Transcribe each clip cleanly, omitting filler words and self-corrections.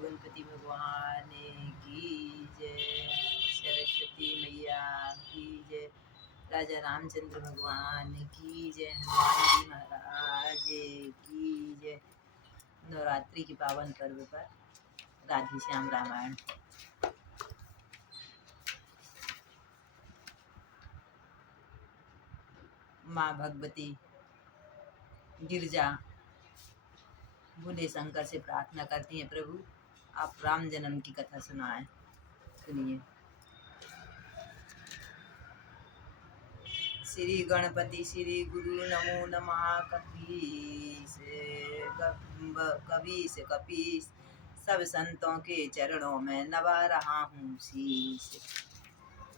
बोलो गणपति भगवान की जय, सरस्वती मैया की जय, राजा रामचंद्र भगवान की जय, हनुमान जी महाराज की जय। नवरात्रि के पावन पर्व पर राधे श्याम रामायण। माँ भगवती गिरजा भोले शंकर से प्रार्थना करती हैं, प्रभु आप राम जन्म की कथा सुनाएं। सुनिए। श्री गणपति श्री गुरु नमो नमः। कपीस सब संतों के चरणों में नवा रहा हूँ शीश।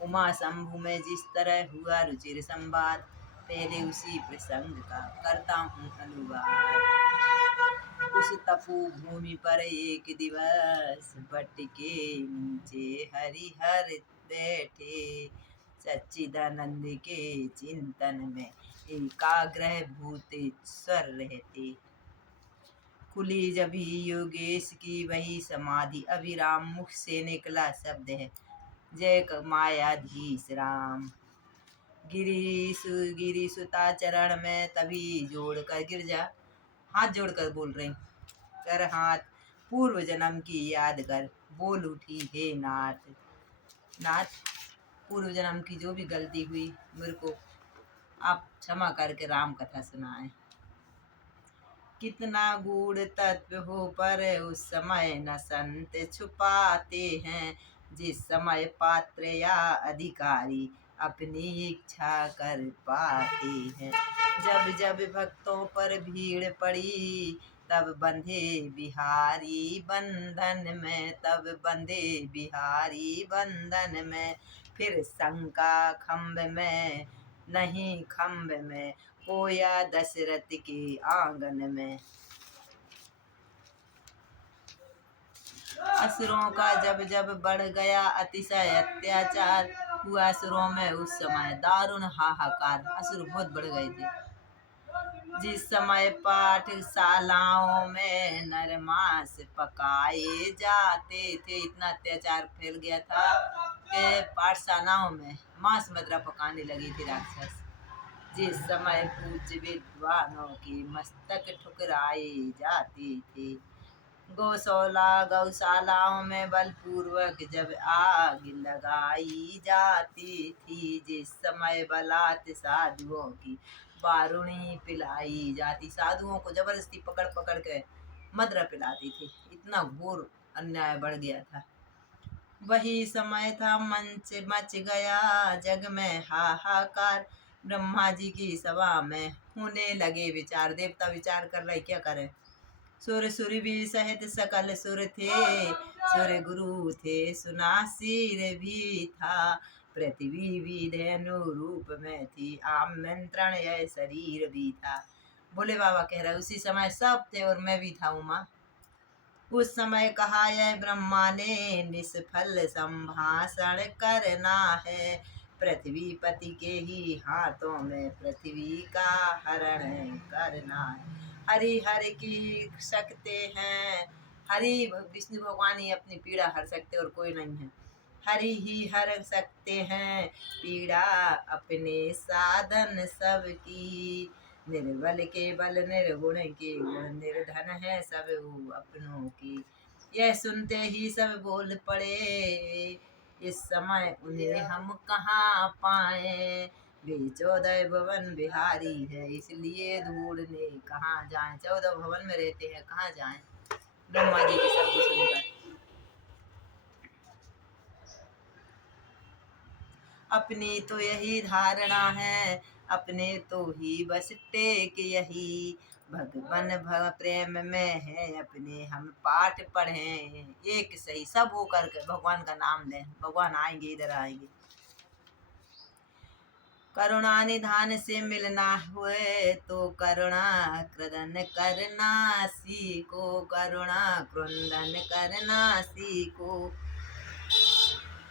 उमा शंभु में जिस तरह हुआ रुचिर संवाद, पहले उसी प्रसंग का करता हूँ अनुवाद। उस तपो भूमि पर एक दिवस बट के नीचे हरिहर बैठे, सच्चिदानंद के चिंतन में एकाग्र भूत स्वर रहते। खुली जभी योगेश की वही समाधि, अभिराम मुख से निकला शब्द है जय मायाधीश राम। गिरी सुता चरण में तभी जोड़कर गिरजा हाथ जोड़कर बोल रही, कर हाथ पूर्व जन्म की याद कर, बोल उठी हे नाथ। नाथ, पूर्व जन्म की जो भी गलती हुई मेरे को आप क्षमा करके राम कथा सुनाएं। कितना गूढ़ तत्व हो पर उस समय न संत छुपाते हैं, जिस समय पात्र या अधिकारी अपनी इच्छा कर पाते हैं। जब जब भक्तों पर भीड़ पड़ी तब बंधे बिहारी बंधन में, तब बंधे बिहारी बंधन में। फिर शंका खम्भ में नहीं खम्भ में, कोया दशरथ के आंगन में। असुरों का जब जब बढ़ गया अतिशय अत्याचार, हुआ असुरों में उस समय दारुण हाहाकार। असुर बहुत बढ़ गए थे। जिस समय पाठशालाओं में नरमांस पकाए जाते थे, इतना अत्याचार फैल गया था कि पाठशालाओं में मांस मदिरा पकाने लगे थे राक्षस। जिस समय पूज्य विद्वानों के मस्तक ठुकराए जाते थे, गौशालाओं में बलपूर्वक जब आग लगाई जाती थी, जिस समय बलात् साधुओं की बारूणी पिलाई जाती, साधुओं को जबरदस्ती पकड़ पकड़ के मदिरा पिलाती थी, इतना घोर अन्याय बढ़ गया था। वही समय था मंच मच गया जग में हाहाकार, ब्रह्मा जी की सभा में होने लगे विचार। देवता विचार कर रहे क्या करें। सुर भी सहित सकल सुर थे, सुर गुरु थे सुनासीर भी था। पृथ्वी भी धेनु रूप में थी, आमंत्रण यह शरीर भी था। भोले बाबा कह रहे उसी समय सब थे और मैं भी था उमा। उस समय कहा यह ब्रह्मा ने निष्फल संभाषण करना है, पृथ्वी पति के ही हाथों में पृथ्वी का हरण करना है। हरि हरि की सकते हैं, हरि विष्णु भगवान ही अपनी पीड़ा हर सकते और कोई नहीं है। हरि ही हर सकते हैं पीड़ा अपने साधन सबकी, निर्बल के बल निर्गुण के गुण, निर्धन है सब अपनों की। यह सुनते ही सब बोल पड़े, इस समय उन्हें हम कहाँ पाए। वे 14 भवन बिहारी है, इसलिए ढूंढने कहाँ जाएं। 14 भवन में रहते हैं, कहाँ जाएं। ब्रह्मा जी के शब्द सुनकर अपनी तो यही धारणा है, अपने तो ही बस टेक यही। भगवान प्रेम में है अपने हम पाठ पढ़ें, एक सही सब हो करके भगवान का नाम लें, भगवान आएंगे, इधर आएंगे। करुणा निधान से मिलना हुए तो करुणा क्रदन करना सीखो, करुणा क्रंदन करना सीखो।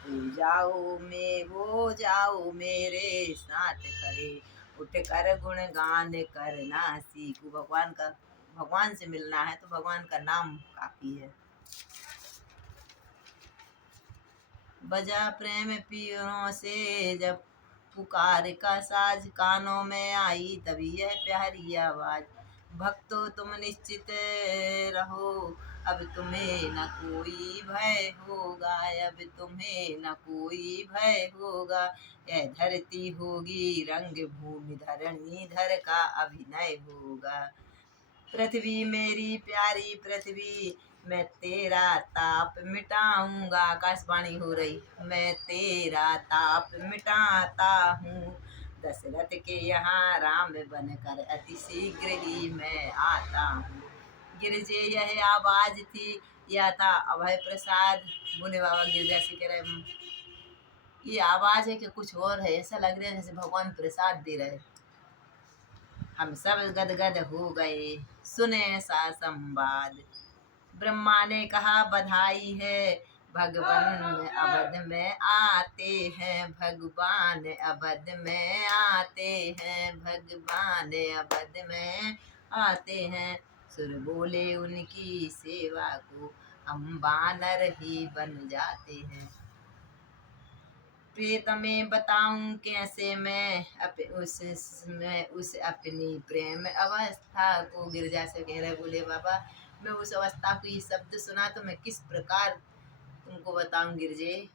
हो जाओ मेरे साथ खड़े, उठ कर गुणगान करना सीखो। भगवान से मिलना है तो भगवान का नाम काफी है। बजा प्रेम पीरों से जब पुकार का साज, कानों में आई तभी यह प्यारी आवाज। भक्तों तुम निश्चित रहो, अब तुम्हें न कोई भय होगा, अब तुम्हें न कोई भय होगा। यह धरती होगी रंग भूमि, धरणी धर का अभिनय होगा। पृथ्वी मेरी प्यारी पृथ्वी, मैं तेरा ताप मिटाऊंगा। आकाशवाणी हो रही, मैं तेरा ताप मिटाता हूँ। दशरथ के यहाँ राम बनकर अति शीघ्र ही मैं आता हूँ। गिरजे यह आवाज थी, या था अभय प्रसाद। बोले बाबा गिरजा से कह रहे, ये आवाज है कि कुछ और है? ऐसा लग रहा है जैसे भगवान प्रसाद दे रहे। हम सब गदगद हो गए सुने सा संवाद। ब्रह्मा ने कहा बधाई है, भगवान अवध में आते हैं, भगवान अवध में आते हैं, भगवान अवध में आते हैं। सुर बोले उनकी सेवा को, हम वानर ही बन जाते हैं। प्रेत में बताऊं कैसे मैं उस अपनी प्रेम अवस्था को। गिरजा से कह रहे, बोले बाबा मैं उस अवस्था को ये शब्द सुना तो मैं किस प्रकार तुमको बताऊं गिरजे।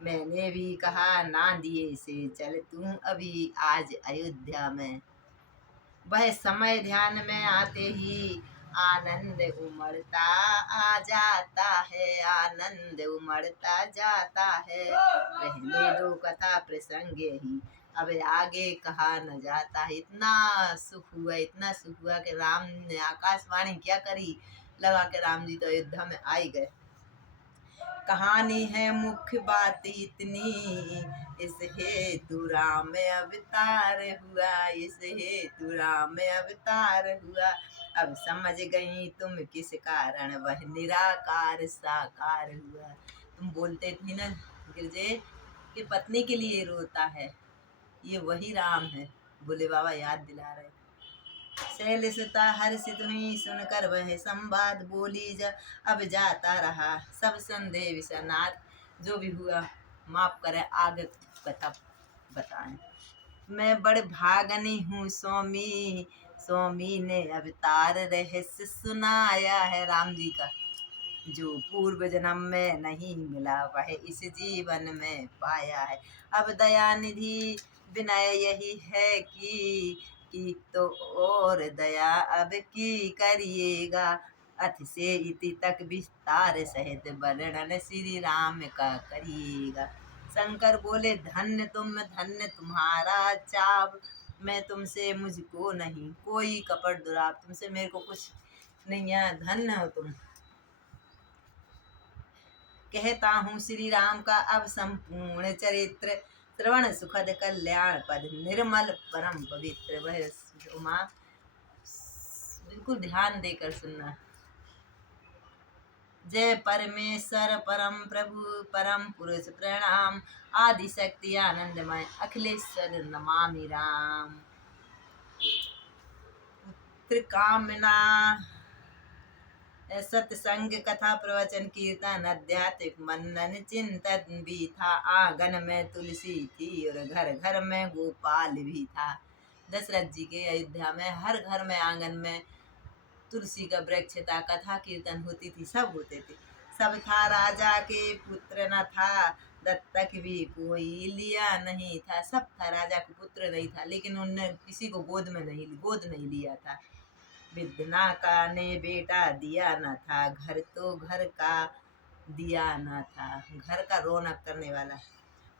मैंने भी कहा ना दिए से चल तू अभी आज अयोध्या में। वह समय ध्यान में आते ही आनंद उमड़ता आ जाता है, आनंद उमड़ता जाता है। रहने दो कथा प्रसंग ही, अब आगे कहा न जाता है। इतना सुख हुआ, इतना सुख हुआ कि राम ने आकाशवाणी क्या करी, लगा के राम जी तो अयोध्या में आ ही गए। कहानी है मुख्य बात इतनी, इस हेतु राम अवतार हुआ, इस हेतु राम अवतार हुआ। अब समझ गई तुम किस कारण वह निराकार साकार हुआ। तुम बोलते थी ना गिरजे कि पत्नी के लिए रोता है, ये वही राम है। बोले बाबा याद दिला रहे। शैलसुता हर्षित हुई सुनकर वह संवाद, बोली अब जाता रहा सब संदेह विषनाथ। जो भी हुआ माफ करे, आगे कथा बताएं। मैं बड़ भागनी हूँ स्वामी, स्वामी ने अवतार रहस्य सुनाया है राम जी का। जो पूर्व जन्म में नहीं मिला वह इस जीवन में पाया है। अब दया निधि विनय यही है कि तो और दया अब की करिएगा। अथ से इति तक विस्तार सहित वर्णन श्री राम का करिएगा। शंकर बोले धन्य तुम, धन्य तुम्हारा चाव। मैं तुमसे मुझको नहीं कोई कपट दुराव, तुमसे मेरे को कुछ नहीं है, धन्य हो तुम। कहता हूँ श्री राम का अब संपूर्ण चरित्र, श्रवण सुखद कल्याण पद निर्मल परम पवित्र। वह उमा बिल्कुल ध्यान देकर सुनना। जय परमेश्वर परम प्रभु परम पुरुष प्रणाम, आदि शक्ति आनंदमय अखिलेश्वर नमामि राम। त्रिकामना सत्संग कथा प्रवचन कीर्तन आध्यात्मिक मनन चिंतन भी था। आंगन में तुलसी थी और घर घर में गोपाल भी था। दशरथ जी के अयोध्या में हर घर में आंगन में तुलसी का वृक्ष था, कथा कीर्तन होती थी, सब होते थे। सब था, राजा के पुत्र न था, दत्तक भी कोई लिया नहीं था। सब था, राजा को पुत्र नहीं था, लेकिन उनने किसी को गोद नहीं लिया था। विधना का ने बेटा दिया न था, घर तो घर का दिया न था, घर का रौनक करने वाला।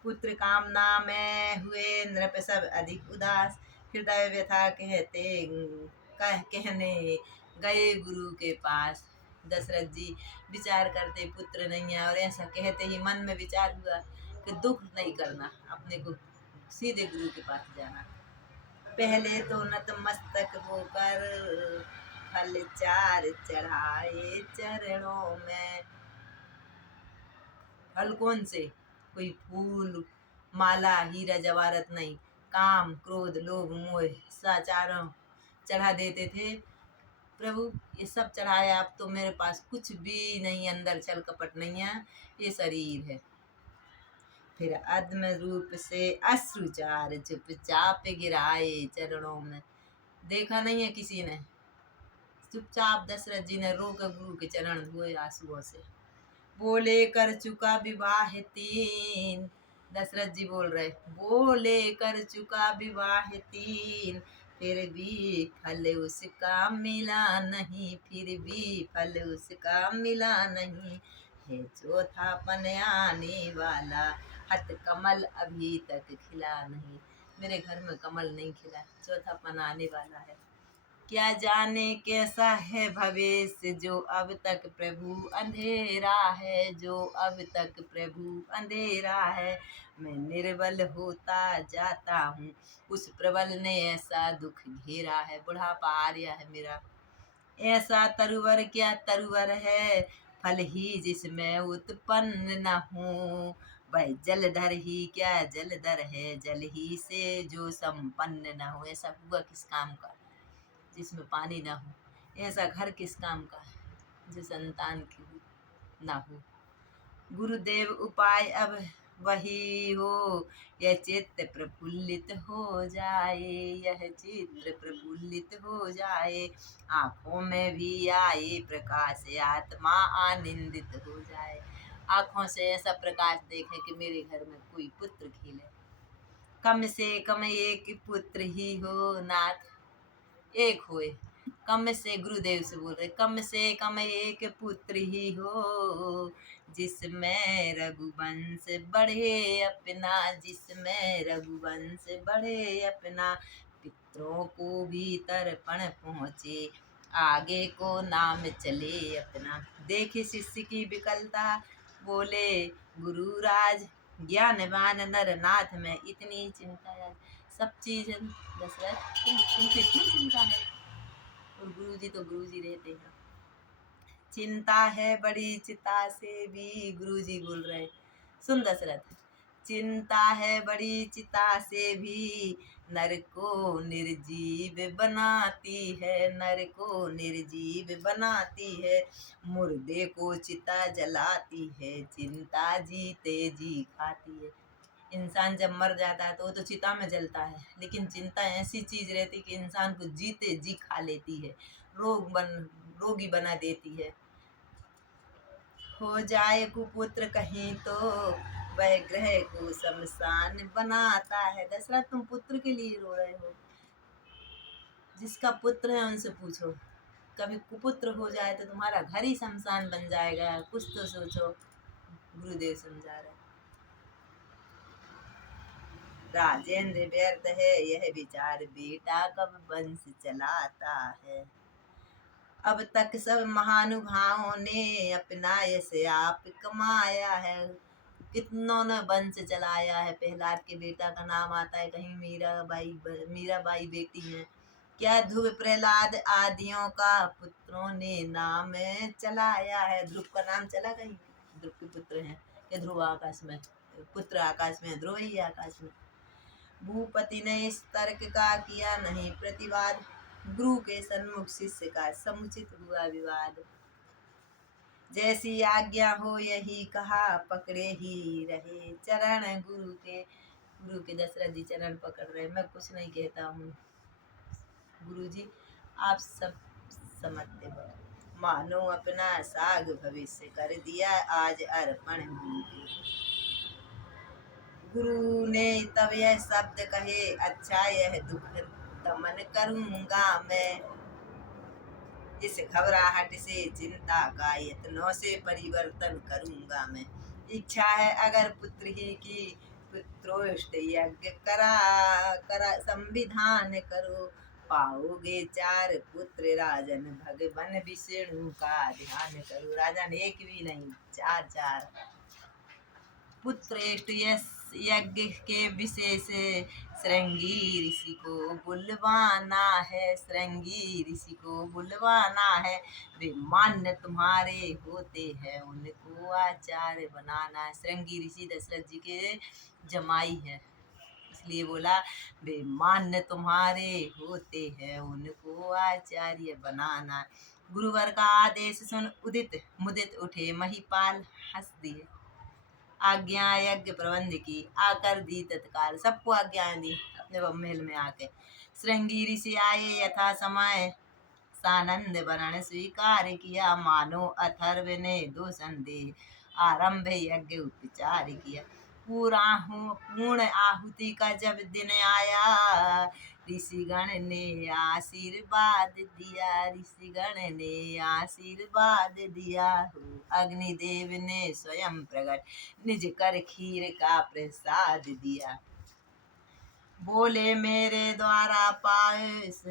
पुत्र कामना में हुए नृप सब अधिक उदास, हृदय व्यथा कहने गए गुरु के पास। दशरथ जी विचार करते पुत्र नहीं है, और ऐसा कहते ही मन में विचार हुआ कि दुख नहीं करना, अपने को सीधे गुरु के पास जाना। पहले तो नतमस्तक होकर फल चार चढ़ाए चरणों में। फल कौन से? कोई फूल माला हीरा जवाहरत नहीं, काम क्रोध लोभ मोह साचारों चढ़ा देते थे। प्रभु ये सब चढ़ाया, अब तो मेरे पास कुछ भी नहीं, अंदर छल कपट नहीं है, ये शरीर है। फिर अद्म रूप से अश्रुचार चुपचाप गिराए चरणों में। देखा नहीं है किसी ने, चुपचाप दशरथ जी ने रो कर गुरु के चरण धोए आंसुओं से। बोले कर चुका विवाह 3, दशरथ जी बोल रहे, बोले कर चुका विवाह 3, फिर भी फल उसका मिला नहीं, फिर भी फल उसका मिला नहीं, है चौथा पन आने वाला, हत कमल अभी तक खिला नहीं। मेरे घर में कमल नहीं खिला, चौथा पन आने वाला है। क्या जाने कैसा है भविष्य, जो अब तक प्रभु अंधेरा है, जो अब तक प्रभु अंधेरा है। मैं निर्बल होता जाता हूँ, उस प्रबल ने ऐसा दुख घेरा है। बुढ़ापा आ रहा है मेरा, ऐसा तरुवर क्या तरुवर है, फल ही जिसमें उत्पन्न न हो। वह जलधर ही क्या जलधर है, जल ही से जो संपन्न न हो। ऐसा हुआ किस काम का जिसमें पानी ना हो, ऐसा घर किस काम का है जो संतान की ना हो। गुरुदेव उपाय अब वही हो, यह चित्त प्रफुल्लित हो जाए, यह चित्त प्रफुल्लित हो जाए। आंखों में भी आए प्रकाश, आत्मा आनंदित हो जाए। आंखों से ऐसा प्रकाश देखे कि मेरे घर में कोई पुत्र खिले। कम से कम एक पुत्र ही हो नाथ, एक होए। कम से, गुरुदेव से बोल रहे, कम से कम एक पुत्र ही हो, जिसमें रघुवंश बढ़े अपना, जिसमें रघुवंश बढ़े अपना। पितरों को भी तर्पण पहुँचे, आगे को नाम चले अपना। देखे शिष्य की विकलता, बोले गुरुराज, ज्ञानवान नर नाथ में इतनी चिंता है। सब चीज दशरथ तुमको इतनी चिंता है, और गुरु जी तो गुरु जी रहते हैं। चिंता है बड़ी चिता से भी, गुरु जी बोल रहे, सुन दशरथ, चिंता है बड़ी चिता से भी, नर को निर्जीव बनाती है, नर को निर्जीव बनाती है। मुर्दे को चिता जलाती है, चिंता जीते जी खाती है। इंसान जब मर जाता है तो वो तो चिता में जलता है, लेकिन चिंता ऐसी चीज रहती कि इंसान को जीते जी खा लेती है, रोगी बना देती है। हो जाए कुपुत्र कहीं तो वह ग्रह को शमशान बनाता है। दशरथ तुम पुत्र के लिए रो रहे हो, जिसका पुत्र है उनसे पूछो, कभी कुपुत्र हो जाए तो तुम्हारा घर ही शमशान बन जाएगा, कुछ तो सोचो। गुरुदेव समझा रहे, राजेंद्र व्यर्थ है यह विचार, बेटा कब वंश चलाता है। अब तक सब महानुभावों ने अपना यश आप कमाया है, कितनों ने वंश चलाया है। प्रहलाद के बेटा का नाम आता है, कहीं मीराबाई बेटी है। क्या ध्रुव प्रहलाद आदियों का पुत्रों ने नाम चलाया है। ध्रुव का नाम चला कहीं, ध्रुव के पुत्र हैं कि ध्रुव आकाश में, पुत्र आकाश में, ध्रुव ही आकाश में। भूपति ने इस तर्क का किया नहीं प्रतिवाद, गुरु के सन्मुख शिष्य का समुचित हुआ विवाद। जैसी आज्ञा हो यही कहा, पकड़े ही रहे चरण गुरु के। गुरु के दशरथ जी चरण पकड़ रहे, मैं कुछ नहीं कहता हूँ गुरु जी, आप सब समझते हो। मानो अपना साग भविष्य कर दिया आज अर्पण गुरु के। गुरु ने तब यह शब्द कहे, अच्छा यह दुख दमन करूंगा मैं, इस घबराहट से चिंता का यत्नों से परिवर्तन करूंगा मैं। इच्छा है अगर पुत्र ही की, पुत्रोष्ट यज्ञ करा संविधान करो, पाओगे 4 पुत्र राजन, भगवान विष्णु का ध्यान करो। राजन एक भी नहीं, 4 पुत्रेष्ट यज्ञ के विशेष, श्रृंगी ऋषि को बुलवाना है, श्रृंगी ऋषि को बुलवाना है। वे मान्य तुम्हारे होते हैं, उनको आचार्य बनाना है। श्रृंगी ऋषि दशरथ जी के जमाई है, इसलिए बोला वे मान्य तुम्हारे होते हैं, उनको आचार्य बनाना। गुरुवर का आदेश सुन उदित मुदित उठे, महिपाल हंस दिए। आज्ञा यज्ञ प्रबंध की, आकर दी तत्काल, सबको आज्ञाएं दी अपने महल में आके। श्रृंगी ऋषि आए यथा समय, सानंद वरण स्वीकार किया, मानो अथर्व ने दो संदेह, आरंभ यज्ञ उपचार किया। पूर्ण आहुति का जब दिन आया, ऋषिगण ने आशीर्वाद दिया, ऋषिगण ने आशीर्वाद दिया। अग्निदेव ने स्वयं प्रकट, निज कर खीर का प्रसाद दिया। बोले मेरे द्वारा पायस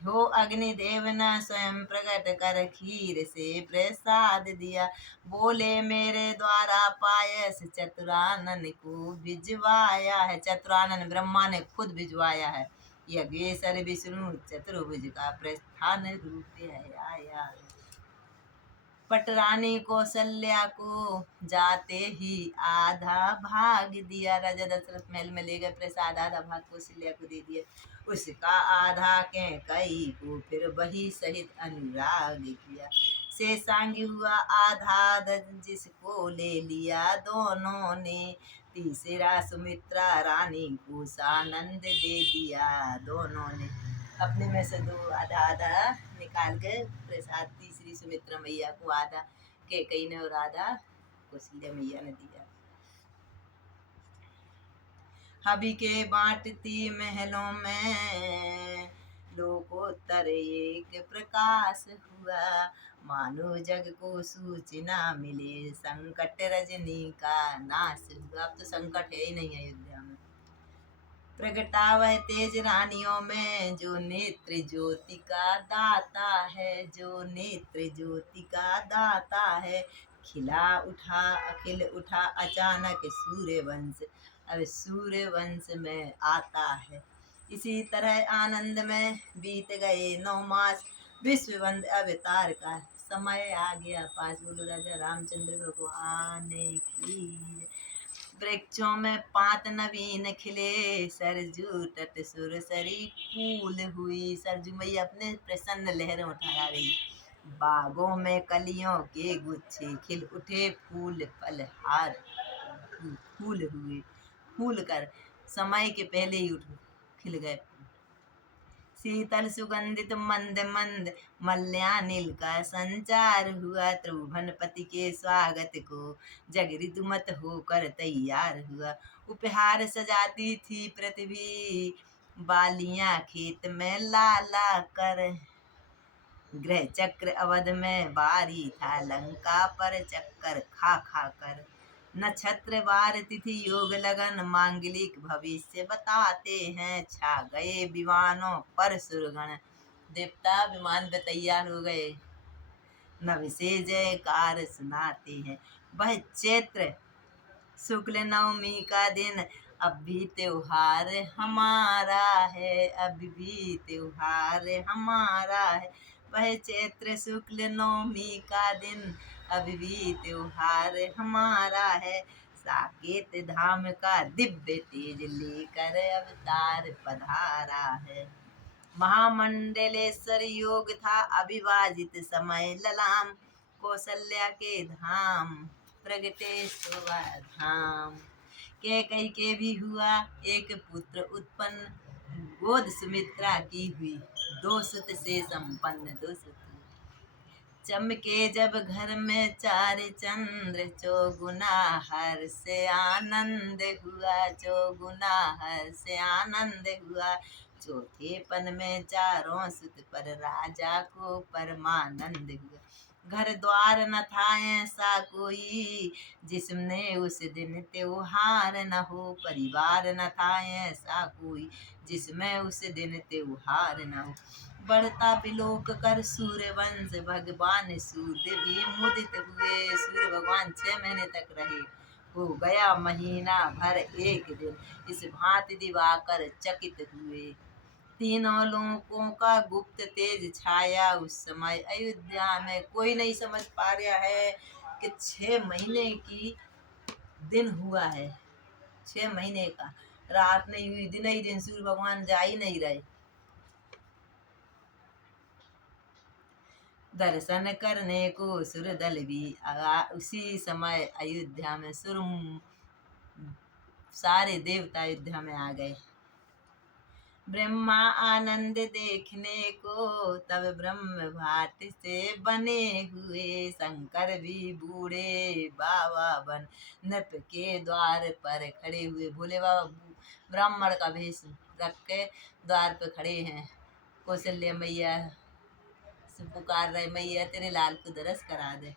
हो, अग्निदेव ने स्वयं प्रकट कर खीर से प्रसाद दिया। बोले मेरे द्वारा पायस चतुरानन को भिजवाया है, चतुरानन ब्रह्मा ने खुद भिजवाया है। यज्ञेश्वर विष्णु चतुर्भुज का प्रस्थान रूप आया है। पटरानी कौशल्या को जाते ही आधा भाग दिया, राजा दशरथ महल में ले गए प्रसाद, आधा भाग कौशल्या को दे दिया। उसका आधा के कई को फिर वही सहित अनुराग किया। शेषांगी हुआ आधा जिसको ले लिया दोनों ने, तीसरा सुमित्रा रानी को सानंद दे दिया दोनों ने। अपने में से दो आधा आधा निकाल के प्रसाद तीसरी सुमित्रा मैया को आधा, कैकेयी ने और आधा कौशल्या मैया ने दिया। हबी के बांटती महलों में, लोकोत्तर एक प्रकाश हुआ, मानो जग को सूचना मिले, संकट रजनी का नाश हुआ। अब तो संकट है ही नहीं अयोध्या में। प्रगटावह तेज रानियों में, जो नेत्र ज्योति का दाता है, जो नेत्र ज्योति का दाता है। अखिल उठा अचानक सूर्यवंश, अब सूर्यवंश में आता है। इसी तरह आनंद में बीत गए 9 मास, विश्ववंद अवतार का समय आ गया पास। बोलो राजा रामचंद्र भगवान की। वृक्षों में पात नवीन खिले, सरजू तट सुरसरी फूल हुई, सरजू मैया अपने प्रसन्न लहरें उठा रही। बागों में कलियों के गुच्छे खिल उठे, फूल फलहार फूल हुए, फूल कर समय के पहले ही खिल गए। शीतल सुगंधित मंद मंद मल्यानिल का संचार हुआ, त्रिभुवनपति के स्वागत को जग ऋतुमत होकर तैयार हुआ। उपहार सजाती थी पृथ्वी, बालियां खेत में लाला कर, गृह चक्र अवध में बारी था, लंका पर चक्कर खा खा कर। नक्षत्र वार तिथि योग लगन, मांगलिक भविष्य बताते हैं, छा गए विमानों पर सुरगण, देवता विमान पे तैयार हो गए, नभ से जयकार सुनाते हैं। वह चैत्र शुक्ल नवमी का दिन, अब भी त्योहार हमारा है, अब भी त्योहार हमारा है। वह चैत्र शुक्ल नवमी का दिन, अब भी त्योहार हमारा है। साकेत धाम का दिव्य तेज लेकर अवतार पधारा है। महामंडलेश्वर योग था अविभाजित समय ललाम, कौशल्या के धाम प्रगटे शोभा धाम। कैकेयी के भी हुआ एक पुत्र उत्पन्न, गोद सुमित्रा की हुई, 2 सुत से संपन्न, 2 सुत। चमके जब घर में 4 चंद्र, चौगुना हर्ष आनंद हुआ, चौगुना हर्ष आनंद हुआ। चौथे पन में 4 सुत पर, राजा को परमानंद हुआ। घर द्वार न था ऐसा कोई, जिसने उस दिन त्योहार न हो, परिवार न था ऐसा कोई, जिसमें उस दिन त्योहार न हो। बढ़ता विलोक कर सूर्यवंश, भगवान सूर्य भी मुदित हुए, सूर्य भगवान 6 महीने तक रहे। हो गया महीना भर एक दिन, इस भांति दिवाकर चकित हुए। तीनों लोकों का गुप्त तेज छाया उस समय अयोध्या में। कोई नहीं समझ पा रहा है कि 6 महीने की दिन हुआ है, 6 महीने का, रात नहीं हुई, दिन ही दिन, सूर्य भगवान जा ही नहीं रहे। दर्शन करने को सुरदल भी आया। उसी समय अयोध्या में सारे देवता अयोध्या में आ गए। ब्रह्मा आनंद देखने को तब ब्रह्म भाट से बने हुए, शंकर भी बूढ़े बाबा बन नृप के द्वार पर खड़े हुए। भोले बाबा ब्राह्मण का भेष रख के द्वार पर खड़े हैं। कौशल्या मैया से पुकार रहे, मैया तेरे लाल को दरस करा दे।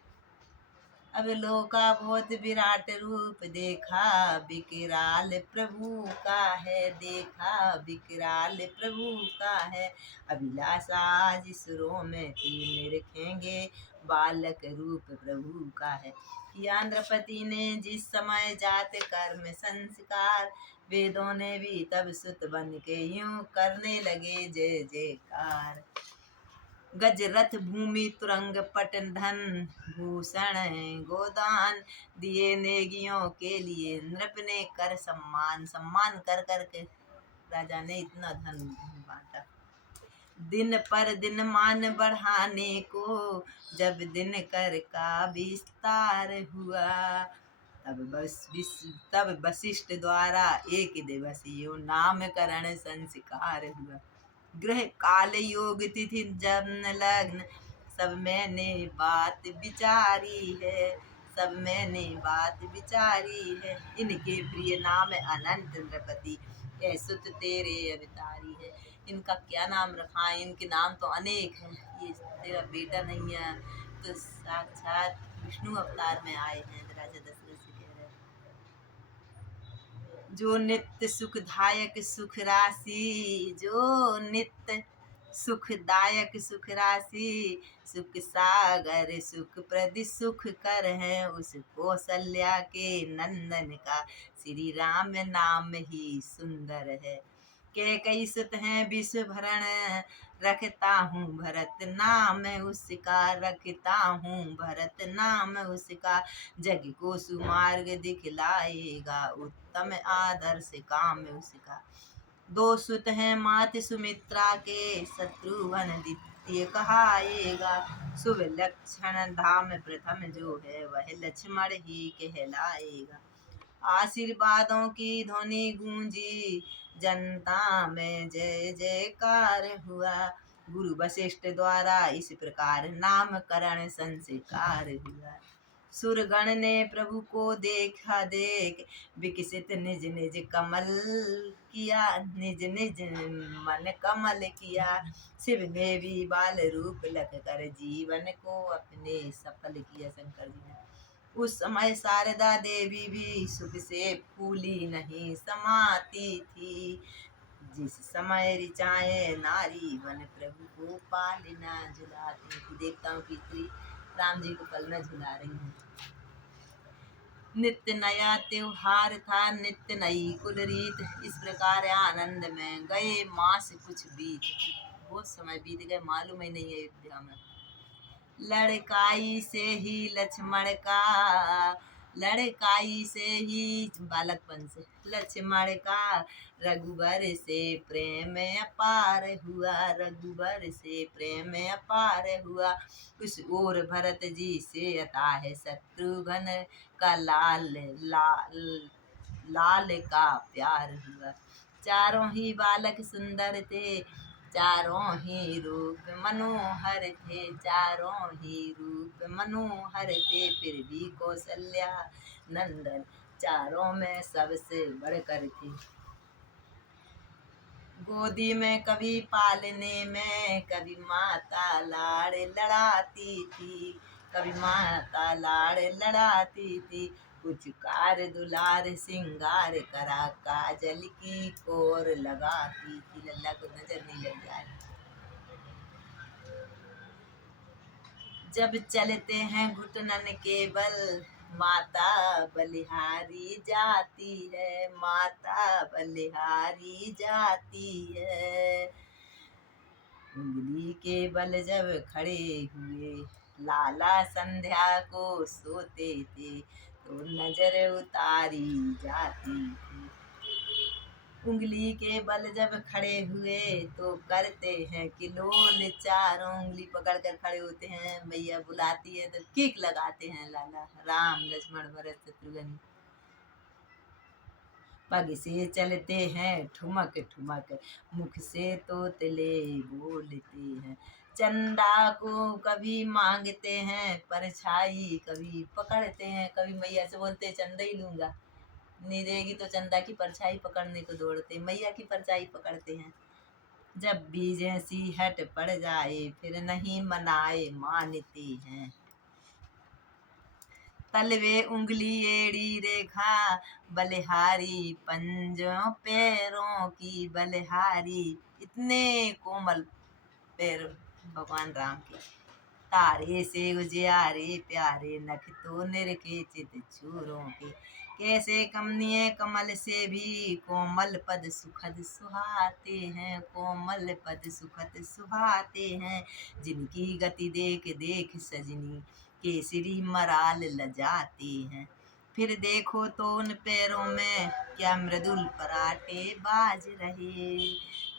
अब लोका बहुत विराट रूप देखा, विकराल प्रभु का है, देखा विकराल प्रभु का है। अभिलाषा आज सुरों में थी, निरखेंगे बालक रूप प्रभु का है। किया नृपति ने जिस समय जात कर्म संस्कार, वेदों ने भी तब सुत बन के यूं करने लगे जय जयकार। गज रथ भूमि तुरंग पट धन भूषण गोदान, दिए नेगियों के लिए नृप ने कर सम्मान। सम्मान कर कर के राजा ने इतना धन बांटा। दिन पर दिन मान बढ़ाने को जब दिन कर का विस्तार हुआ, तब वशिष्ठ द्वारा एक दिवस यो नामकरण संस्कार हुआ। ग्रह काल योग तिथि जन्म लग्न सब मैंने बात विचारी है, सब मैंने बात विचारी है। इनके प्रिय नाम अनंत नृपति, यह सुत तेरे अवतारी है। इनका क्या नाम रखा है, इनके नाम तो अनेक हैं। ये तेरा बेटा नहीं है तो साक्षात विष्णु अवतार में आए हैं। राजा दशरथ से कह रहे, जो नित्य सुखदायक सुख राशि, जो नित्य सुखदायक सुख राशि, सुख सागर सुख प्रति सुख कर है, उस कौशल्या के नंदन का श्री राम नाम ही सुंदर है। के कई सुत हैं विश्व भरण, रखता हूँ भरत नाम उसका, रखता हूँ भरत नाम उसका। जग को सुमार्ग दिखलाएगा, उत्तम आदर्श काम उसका। दो सुत हैं मात सुमित्रा के, शत्रुघ्न द्वितीय कहाएगा। शुभ लक्षण धाम प्रथम जो है, वह लक्ष्मण ही कहलाएगा। आशीर्वादों की ध्वनि गूंजी, जनता में जय जयकार हुआ। गुरु वशिष्ठ द्वारा इस प्रकार नामकरण संस्कार हुआ। सुरगण ने प्रभु को देखा देख, विकसित निज निज कमल किया, निज निज मन कमल किया। शिव ने भी बाल रूप लग कर जीवन को अपने सफल किया। शंकर जी ने उस समय शारदा देवी भी सुख से फूली नहीं समाती थी। जिस समय ऋचाएं नारी बन प्रभु को पालना झुलाती थी। देवताओं की स्त्री राम जी को पलना झुला रही है। नित्य नया त्योहार था, नित्य नई कुल रीत, इस प्रकार आनंद में गए मास कुछ बीत। बहुत समय बीत गए, मालूम ही नहीं है अयोध्या में। लड़काई से ही लक्ष्मण का, लड़काई से ही बालकपन से लक्ष्मण का, रघुबर से प्रेम अपार हुआ, रघुबर से प्रेम अपार हुआ। उस ओर भरत जी से अता है शत्रुघ्न का लाल का प्यार हुआ। चारों ही बालक सुंदर थे, चारों ही रूप मनोहर थे, चारों ही रूप मनोहर थे। फिर भी कौशल्या नंदन चारों में सबसे बढ़कर थे। गोदी में कभी पालने में, कभी माता लाड़ लड़ाती थी, कभी माता लाड़ लड़ाती थी। कुछ कार दुलार सिंगार करा, काजल की कोर लगाती थी। लल्ला को नजर नहीं लग जाए। जब चलते हैं घुटनन के बल, माता बलिहारी जाती है, माता बलिहारी जाती है। उंगली के बल जब खड़े हुए, लाला संध्या को सोते थे, तो नजर उतारी जाती थी। उंगली के बल जब खड़े हुए तो करते हैं किलोल, चारों उंगली पकड़ कर खड़े होते हैं। मैया बुलाती है तो किक लगाते हैं लाला। राम लक्ष्मण भरत शत्रुघ्न पग से चलते हैं ठुमक ठुमक, मुख से तोतले बोलते हैं। चंदा को कभी मांगते हैं परछाई, कभी पकड़ते हैं। कभी मैया से बोलते हैं चंदा ही लूंगा, नहीं देगी तो चंदा की परछाई पकड़ने को दौड़ते। मैया की परछाई पकड़ते हैं। जब भी जैसी हट पड़ जाए फिर नहीं मनाए मानते हैं। तलवे उंगली एड़ी रेखा बलिहारी, पंजों पैरों की बलिहारी। इतने कोमल पैर भगवान राम के। तारे से उजियारे प्यारे, नख तो निरखे चित चूरों के। कैसे कमनीय कमल से भी कोमल पद सुखद सुहाते हैं, कोमल पद सुखद सुहाते हैं। जिनकी गति देख देख सजनी केसरी मराल लजाते हैं। फिर देखो तो उन पैरों में क्या मृदुल पराठे बाज रहे।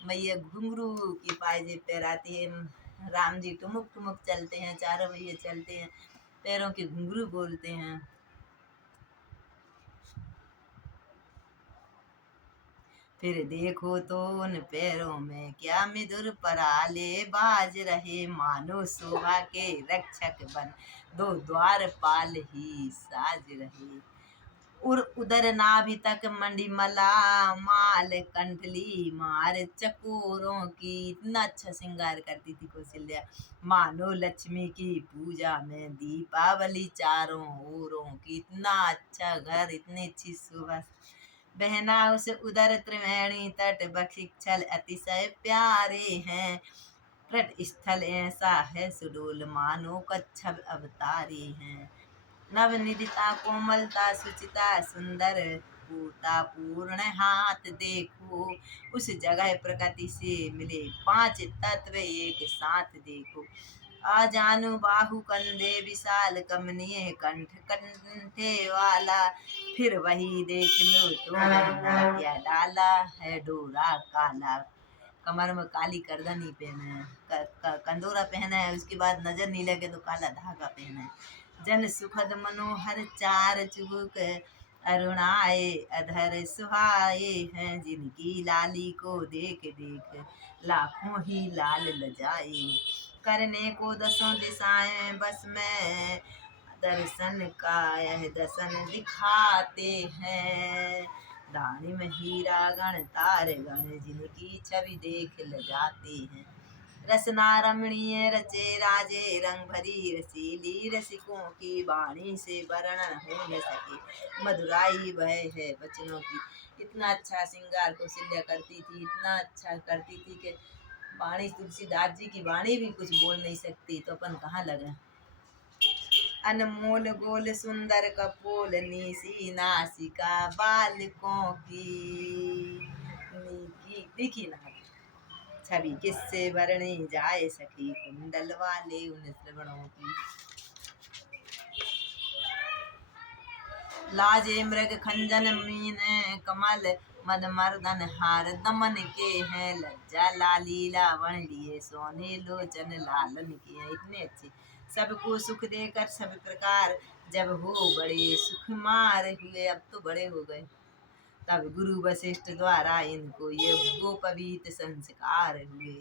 मैया घुंघरू की पायजे पहराती है। राम जी टुमुक टुमुक चलते हैं, चारों भैया चलते हैं, पैरों के घुंघरू बोलते हैं। फिर देखो तो उन पैरों में क्या मधुर पराले बाज रहे। मानो शोभा के रक्षक बन दो द्वारपाल ही साज रहे। उर उदर नाभि तक मंडिमला, माल कंठली मार चकोरों की। इतना अच्छा श्रृंगार करती थी कौशल्या, मानो लक्ष्मी की पूजा में दीपावली चारों ओरों की। इतना अच्छा घर, इतनी अच्छी शोभा। बहना उस उदर त्रिवेणी तट, बक्षिक्षल अतिशय प्यारे हैं। तट स्थल ऐसा है सुडोल, मानो कच्छप अवतारी हैं। नवनिधिता कोमलता सुचिता सुंदर पूता पूर्ण हाथ देखो। उस जगह प्रकृति से मिले 5 तत्व एक साथ देखो। अजानु बाहु कंधे विशाल कमनीय कंठ कंठे वाला। फिर वही देख लो तो क्या डाला है डोरा काला। कमर में काली करदनी पहने है, कंदोरा पहना है, उसके बाद नजर नहीं लगे तो काला धागा पहना है। जन सुखद मनोहर चार चुबुक, अरुणाए अधर सुहाए हैं। जिनकी लाली को देख देख लाखों ही लाल लजाए। करने को दसों दिशाएं बस में, दर्शन का यह दर्शन दिखाते हैं। दानिम हीरा गण तार गण, जिनकी छवि देख लजाते हैं। रसना रमणीय रचे राजे, रंग भरी रसीली रसिकों की। वाणी से वर्णन हो न सके, मधुराई वह है वचनों की। इतना अच्छा श्रृंगार कौशल्या करती थी, इतना अच्छा करती थी कि वाणी, तुलसीदास जी की वाणी भी कुछ बोल नहीं सकती, तो अपन कहाँ लगे। अनमोल गोल सुंदर कपोल, नीसी नासिका बालकों की। दिखी ना छवि किससे वर्णी जाए सखी, कुंडल वाले उन श्रवणों की। लाजे मृग खंजन मीन कमल, मद मर्दन हार दमन के हैं। लज्जा लाली लावण लिए, सोने लोचन लालन के हैं। इतने अच्छे, सबको सुख देकर सब प्रकार। जब हो बड़े सुखमार हुए, अब तो बड़े हो गए, तब गुरु वशिष्ठ द्वारा इनको ये गोपवीत संस्कार हुए।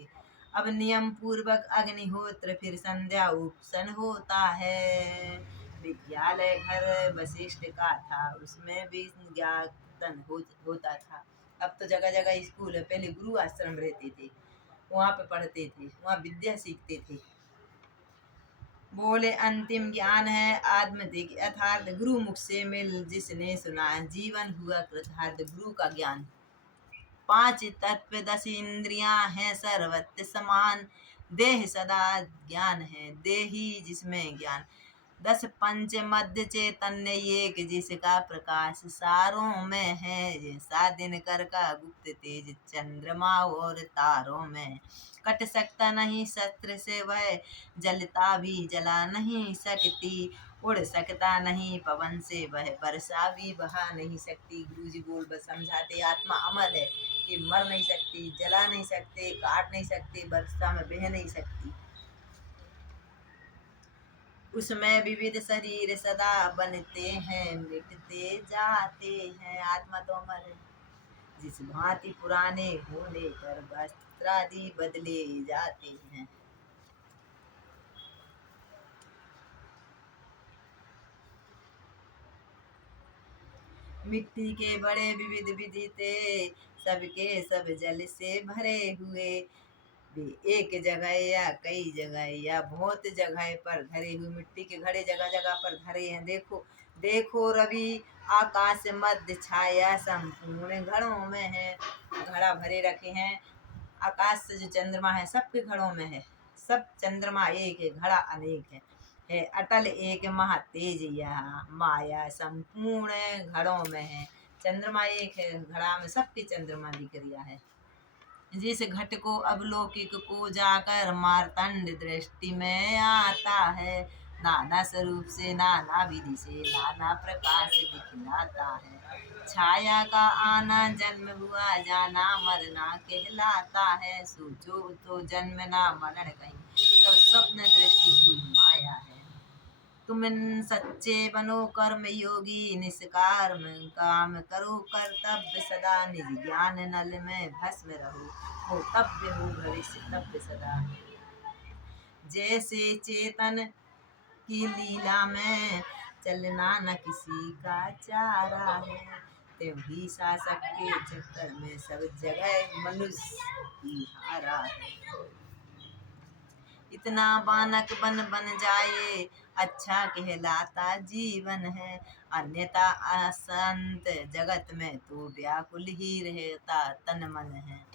अब नियम पूर्वक अग्निहोत्र, फिर संध्या उपसन होता है। विद्यालय घर वशिष्ठ का था, उसमें भी ज्ञातन होता था। अब तो जगह जगह स्कूल है, पहले गुरु आश्रम रहते थे, वहाँ पे पढ़ते थे, वहाँ विद्या सीखते थे। बोले अंतिम ज्ञान है आत्मधिक यथार्थ, गुरु मुख से मिल जिसने सुना, जीवन हुआ कृतार्थ। गुरु का ज्ञान। 5 तत्व 10 इंद्रियां हैं सर्वत्र समान, देह सदा ज्ञान है, देही जिसमें ज्ञान। 10 पंच मध्य चैतन्य एक, जिसका प्रकाश सारों में है। जैसा दिनकर का गुप्त तेज चंद्रमा और तारों में। कट सकता नहीं शस्त्र से वह, जलता भी जला नहीं सकती। उड़ सकता नहीं पवन से वह, वर्षा भी बहा नहीं सकती। गुरु जी बोल बस समझाते, आत्मा अमर है, ये मर नहीं सकती, जला नहीं सकते, काट नहीं सकते, वर्षा में बह नहीं सकती। उसमें विविध शरीर सदा बनते हैं, मिटते जाते हैं। आत्मा तो अमर है, जिस भांति पुराने होने पर वस्त्रादि बदले जाते हैं। मिट्टी के बड़े विविध विदिते, सबके सब जल से भरे हुए। वे एक जगह या कई जगह या बहुत जगह पर धरे हुए। मिट्टी के घड़े जगह जगह पर धरे हैं। देखो देखो रवि आकाश मध्य छाया संपूर्ण घड़ों में है। घड़ा भरे रखे हैं। आकाश से जो चंद्रमा है सबके घड़ों में है। सब चंद्रमा एक है, घड़ा अनेक है अटल एक महातेज या माया संपूर्ण घड़ों में है। चंद्रमा एक है, घड़ा में सबके चंद्रमा दिख रहा है। जिस घट को अवलौकिक को जाकर मार्तंड दृष्टि में आता है। नाना स्वरूप से नाना विधि से नाना प्रकार से दिखलाता है। छाया का आना जन्म हुआ जाना मरना कहलाता है। सोचो तो जन्म ना मरण कहीं, सब स्वप्न दृष्टि की माया है। तुम सच्चे बनो कर्म योगी, निष्काम काम करो कर्तव्य सदा। निज ज्ञान नल में भस्म रहो, हो तव्य हो भविष्य तव्य सदा। जैसे चेतन की लीला में चलना न किसी का चारा है, त्यों ही शासक के चक्कर में सब जगह मनुष्य ही हारा है। इतना बानक बन बन जाए, अच्छा कहलाता जीवन है। अन्यथा असंत जगत में तो व्याकुल ही रहता तन मन है।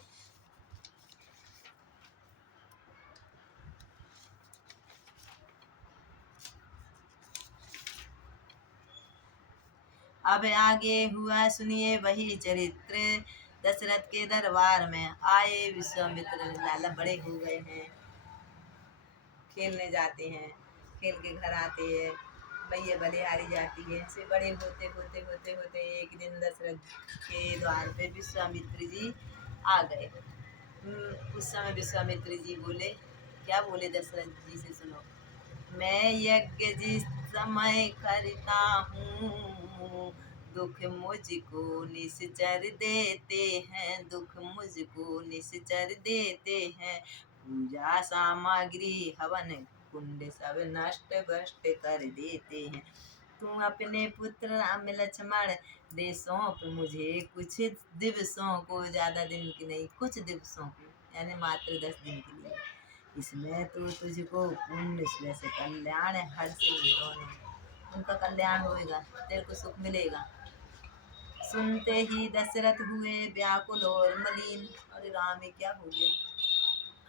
अब आगे हुआ सुनिए वही चरित्र। दशरथ के दरबार में आए विश्वामित्र। लाला बड़े हो गए हैं, खेलने जाते हैं, खेल के घर आते हैं। भैया बलिहारी जाती है। ऐसे बड़े होते होते होते होते एक दिन दशरथ के द्वार पे विश्वामित्र जी आ गए। उस समय विश्वामित्र जी बोले, क्या बोले दशरथ जी से सुनो। मैं यज्ञ जिस समय करता हूँ, दुख मुझको निश्चर देते हैं। दुख मुझको निश्चर देते हैं। पूजा सामग्री हवन कुंड सब नष्ट भ्रष्ट कर देते हैं। तुम अपने पुत्र राम लक्ष्मण दे सौंप मुझे कुछ दिवसों को, ज्यादा दिन की नहीं, कुछ दिवसों को, यानी मात्र 10 दिन के लिए। इसमें तो तुझको पुण्य से कल्याण हर्ष दोनों, उनका कल्याण होएगा, तेरे को सुख मिलेगा। सुनते ही दशरथ हुए व्याकुल और मलिन। अरे राम ये क्या हो गया।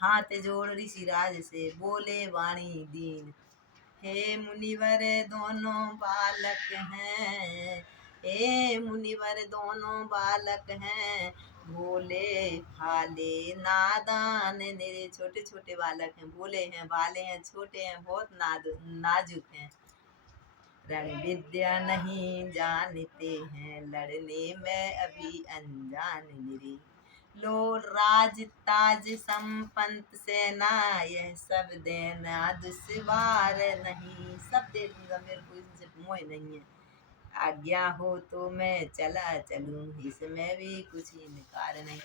हाथ जोड़ ऋषिराज से बोले वाणी दीन। हे मुनिवर दोनों बालक हैं, हे मुनिवर दोनों बालक हैं। भोले भाले नादान मेरे, छोटे छोटे बालक हैं, भोले हैं, भाले हैं, छोटे हैं, बहुत नाजुक हैं। रण विद्या नहीं जानते हैं, लड़ने में अभी अनजान मेरे। लो राज ताज संपन्न सेना, यह सब देना दुश्वार नहीं। सब दे दूंगा, मेरे को इनसे मोह नहीं है। आज्ञा हो तो मैं चला चलूं, इसमें भी कुछ इनकार नहीं।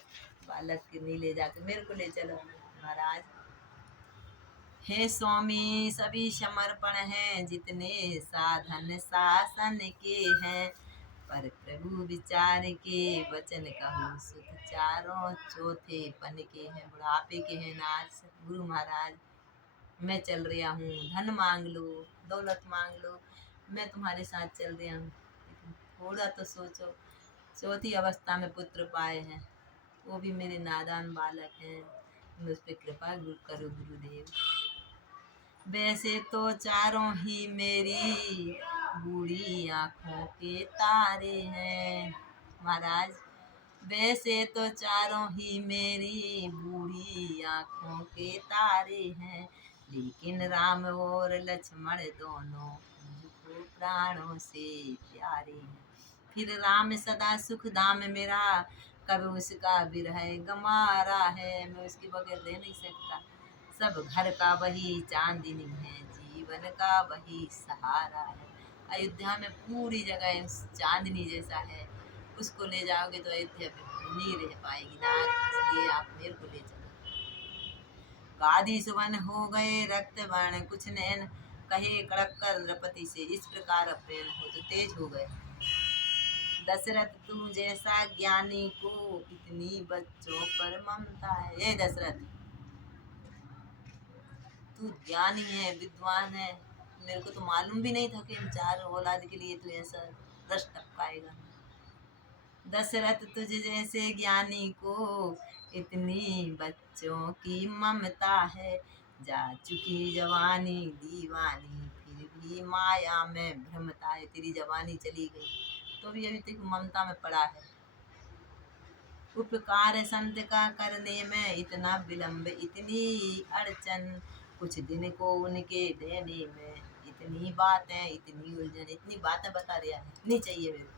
बालक के नहीं ले जाके मेरे को ले चलो महाराज। हे स्वामी सभी समर्पण हैं, जितने साधन शासन के हैं। पर प्रभु विचार के वचन कहूँ, सुख चारों चौथे पन के हैं। बुढ़ापे के हैं नाथ गुरु महाराज। मैं चल रहा हूँ, धन मांग लो, दौलत मांग लो, मैं तुम्हारे साथ चल रहा हूँ। थोड़ा तो सोचो। चौथी अवस्था में पुत्र पाए हैं, वो भी मेरे नादान बालक हैं। मुझ पे कृपा करो गुरुदेव। वैसे तो चारों ही मेरी बूढ़ी आंखों के तारे हैं महाराज। वैसे तो चारों ही मेरी बूढ़ी आंखों के तारे हैं, लेकिन राम और लक्ष्मण दोनों मुझको प्राणों से प्यारे हैं। फिर राम सदा सुख धाम मेरा, कब उसका विरह गमारा है। मैं उसके बगैर रह नहीं सकता। सब घर का वही चांदनी है, जीवन का वही सहारा है। अयोध्या में पूरी जगह चांदनी जैसा है, उसको ले जाओगे तो अयोध्या में नहीं रह पाएगी ना, इसलिए आप मेरे को ले चलो। गादी सुवन हो गए रक्त वर्ण कुछ नैन, कहे कड़क कर नृपति से इस प्रकार प्रेम हो तो तेज हो गए। दशरथ तू जैसा ज्ञानी को इतनी बच्चों पर ममता है। ये दशरथ तू ज्ञानी है, विद्वान है, मेरे को तो मालूम भी नहीं था कि हम 4 औलाद के लिए तू ऐसा रस टपकाएगा। दशरथ तुझ जैसे ज्ञानी को इतनी बच्चों की ममता है, जा चुकी जवानी दीवानी फिर भी माया में भ्रमता है। तेरी जवानी चली गई तो भी अभी तक ममता में पड़ा है। उपकार संत का करने में इतना विलंब इतनी अड़चन, कुछ दिन को उनके देने में इतनी बातें इतनी उलझन। इतनी बातें बता रहा है, नहीं चाहिए मेरे को।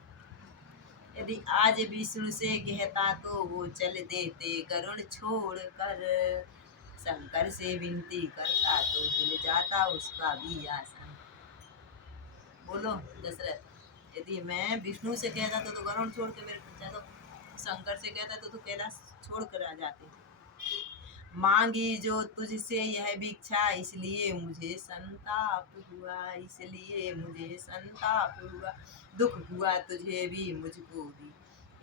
यदि आज विष्णु से कहता तो वो चल देते गरुड़ छोड़ कर, शंकर से विनती करता तो हिल जाता उसका भी आसन। बोलो दशरथ, यदि मैं विष्णु से कहता तो गरुड़ छोड़ के मेरे को, तो शंकर से कहता तो कैलाश छोड़ कर आ जाते। मांगी जो तुझसे यह भिक्षा, इसलिए मुझे संताप हुआ, इसलिए मुझे संताप हुआ। दुख हुआ तुझे भी मुझको भी,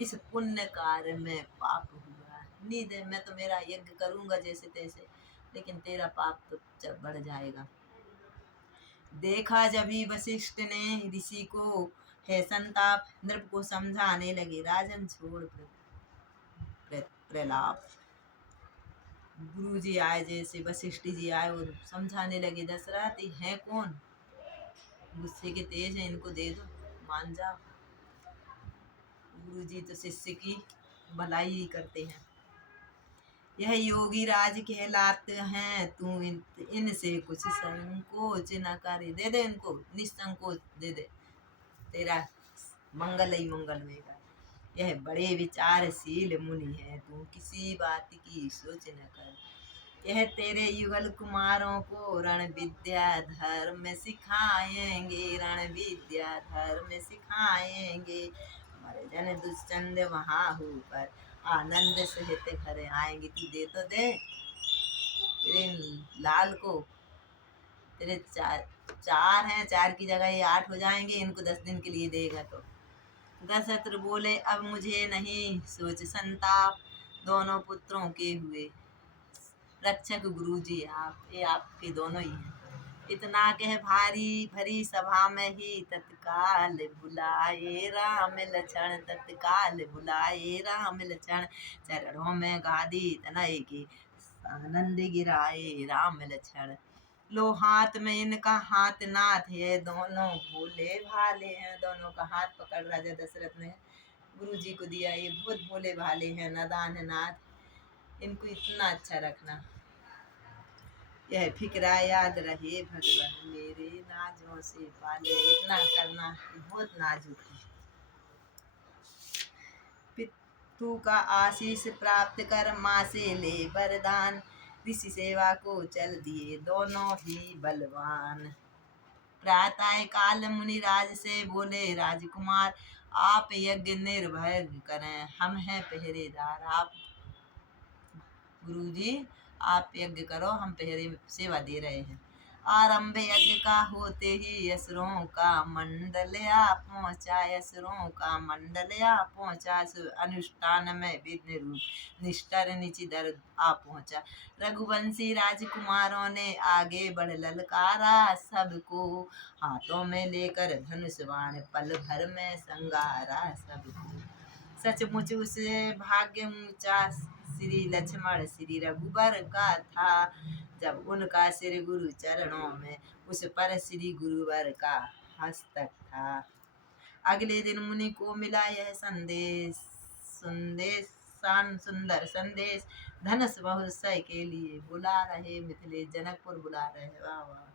इस पुण्य कार्य में पाप हुआ। नींद मैं तो मेरा यज्ञ करूंगा जैसे तैसे, लेकिन तेरा पाप तो जब बढ़ जाएगा। देखा जब ही वशिष्ठ ने ऋषि को है संताप, नृप को समझाने लगे राजन छोड़ प्रलाप। गुरु जी आए, जैसे वशिष्ठ जी आए और समझाने लगे दशरथ है कौन, गुस्से के तेज है, इनको दे दो मान जाओ। गुरु जी तो शिष्य की भलाई ही करते हैं। यह योगी राज कहलाते हैं, तू इनसे कुछ संकोच न करे। दे दे इनको निसंकोच दे दे, तेरा मंगल ही मंगल होगा। यह बड़े विचारशील मुनि है, तू किसी बात की सोच न कर। यह तेरे युगल कुमारों को रण विद्या धर्म सिखाएंगे, रण विद्या धर्म सिखाएंगे। हमारे जन दुष्चंद वहाँ होकर आनंद सहित घर आएंगे। तू दे तो दे तेरे लाल को, तेरे चार हैं, 4 की जगह ये 8 हो जाएंगे, इनको 10 दिन के लिए देगा तो। दशरथ बोले अब मुझे नहीं सोच संताप, दोनों पुत्रों के हुए रक्षक गुरु जी आप, ये आपके दोनों ही हैं। इतना कह भारी भरी सभा में ही तत्काल बुलाए राम लक्ष्मण, तत्काल बुलाए राम लक्ष्मण। चरणों में गादी तनय की आनंद गिराए राम लक्ष्मण। लो हाथ में इनका हाथ नाथ है, दोनों भोले भाले हैं। दोनों का हाथ पकड़ राजा दशरथ ने गुरु जी को दिया। ये बहुत भोले भाले हैं, नादान है नाथ, इनको इतना अच्छा रखना। यह फिक्रा याद रहे भगवान मेरे नाजों से पाले, इतना करना बहुत नाजुक है। पितु का आशीष प्राप्त कर माँ से ले वरदान, ऋषि सेवा को चल दिए दोनों ही बलवान। प्रातः काल मुनिराज से बोले राजकुमार, आप यज्ञ निर्भय करें, हम हैं पहरेदार। आप गुरुजी आप यज्ञ करो, हम पहरे सेवा दे रहे हैं। आरंभ यज्ञ का होते ही असुरों का मंडल आ पहुँचा, असुरों का मंडल आ पहुँचा। अनुष्ठान में विघ्न रूप निष्ठर निचिदर आ पहुँचा। रघुवंशी राजकुमारों ने आगे बढ़ ललकारा, सबको हाथों में लेकर धनुष बाण पल भर में संगारा सबको। सचमुच उस भाग्य ऊंचा श्री लक्ष्मण श्री रघुबर का था, जब उनका सिर गुरु चरणों में उस पर श्री गुरुवर का हस्तक था। अगले दिन मुनि को मिला यह संदेश, सुंदर संदेश, धनुष महोत्सव के लिए बुला रहे मिथिलेश, जनकपुर बुला रहे। वाह वाह।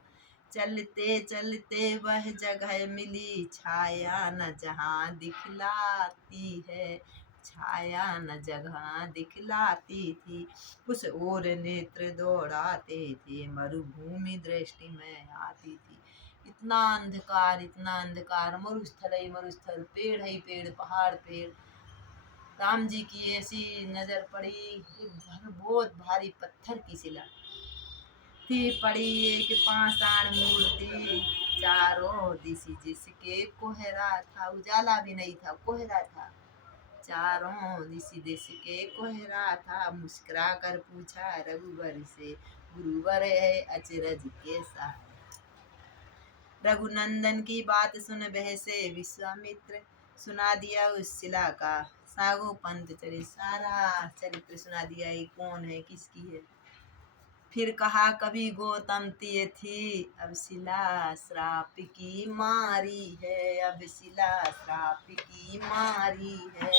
चलते चलते वह जगह मिली, छाया न जहाँ दिखलाती है, छाया न जगह दिखलाती थी, उस ओर नेत्र दौड़ाते थे, मरुभूमि दृष्टि में आती थी। इतना अंधकार, मरुस्थल ही मरुस्थल, पेड़ ही पेड़, पहाड़ पेड़। राम जी की ऐसी नजर पड़ी, बहुत भारी पत्थर की शिला थी पड़ी, एक पाषाण मूर्ति चारों दिशा, जिसके कोहरा था, उजाला भी नहीं था, कोहरा था, चारों दिश के कोहरा था। मुस्कुरा कर पूछा रघुवर से, गुरुवर है अचरज कैसा। रघुनंदन की बात सुन बहसे विश्वामित्र, सुना दिया उस शिला का सागो पंत चरित्र, सारा चरित्र सुना दिया, ये कौन है, किसकी है। फिर कहा कभी गौतम तिये थी, अब शिला श्राप की मारी है, अब शिला श्राप की मारी है,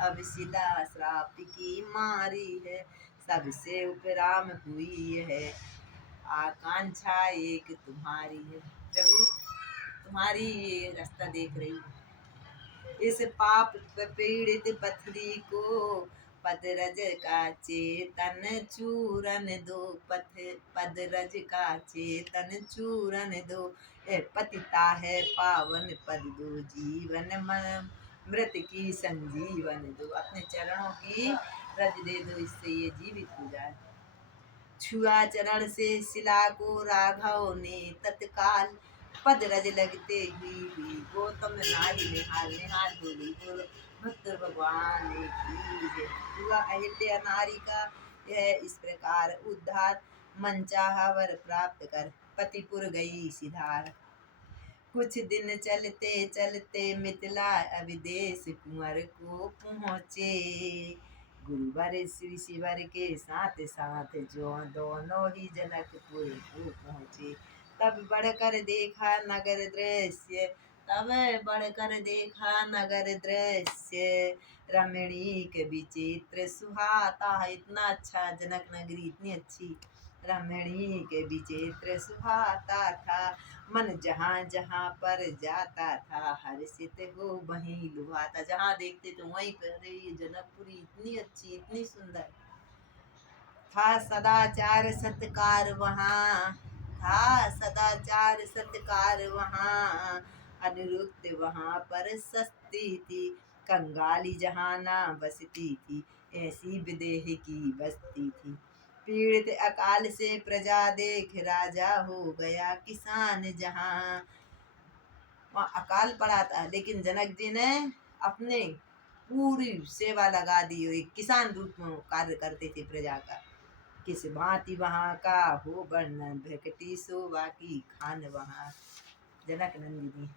अब शिला श्राप की मारी है, सबसे उपराम हुई है, आकांक्षा एक तुम्हारी है। प्रभु तुम्हारी ये रास्ता देख रही है, इस पाप पीड़ित पथरी को पदरज का चेतन चूरन दो, पदरज का चेतन चूरन दो, पतिता है पावन पद दो, जीवन मृत की संजीवन दो। अपने चरणों की रज दे दो, इससे ये जीवित हो जाए। छुआ चरण से शिला को राघव ने तत्काल, पद रज लगते ही गौतम नारी निहाल, निहाल बोली बोलो भक्त भगवान की। हुआ अहिल्या नारी का यह इस प्रकार उद्धार, मन चाहा वर प्राप्त कर पतिपुर गई सिधार। कुछ दिन चलते चलते मिथिला अविदेश कुंवर को पहुँचे, गुरुवर श्री शिवर के साथ साथ जो दोनों ही जनकपुर को पहुँचे। तब बढ़कर देखा नगर दृश्य, तब बढ़कर देखा नगर दृश्य, रमणीक विचित्र सुहाता है। इतना अच्छा जनक नगरी, इतनी अच्छी रमणीक विचित्र सुहाता था, मन जहाँ जहाँ पर जाता था हर्षित हो वहीं लुभाता। जहाँ देखते तो वहीं पर, अरे ये जनकपुरी इतनी अच्छी, इतनी सुंदर। था सदाचार सत्कार वहाँ, था सदाचार सत्कार वहाँ, अनुरुक्त वहाँ पर सस्ती थी, कंगाली जहाँ ना बसती थी, ऐसी विदेह की बस्ती थी। पीड़ित अकाल से प्रजा देख राजा हो गया किसान जहाँ। वहाँ अकाल पड़ा था, लेकिन जनक जी ने अपने पूरी सेवा लगा दी, एक किसान रूप में कार्य करते थे प्रजा का। किस भांति वहाँ का हो वर्णन, भ्रकटी शोभा की खान वहाँ। जनक नंदिनी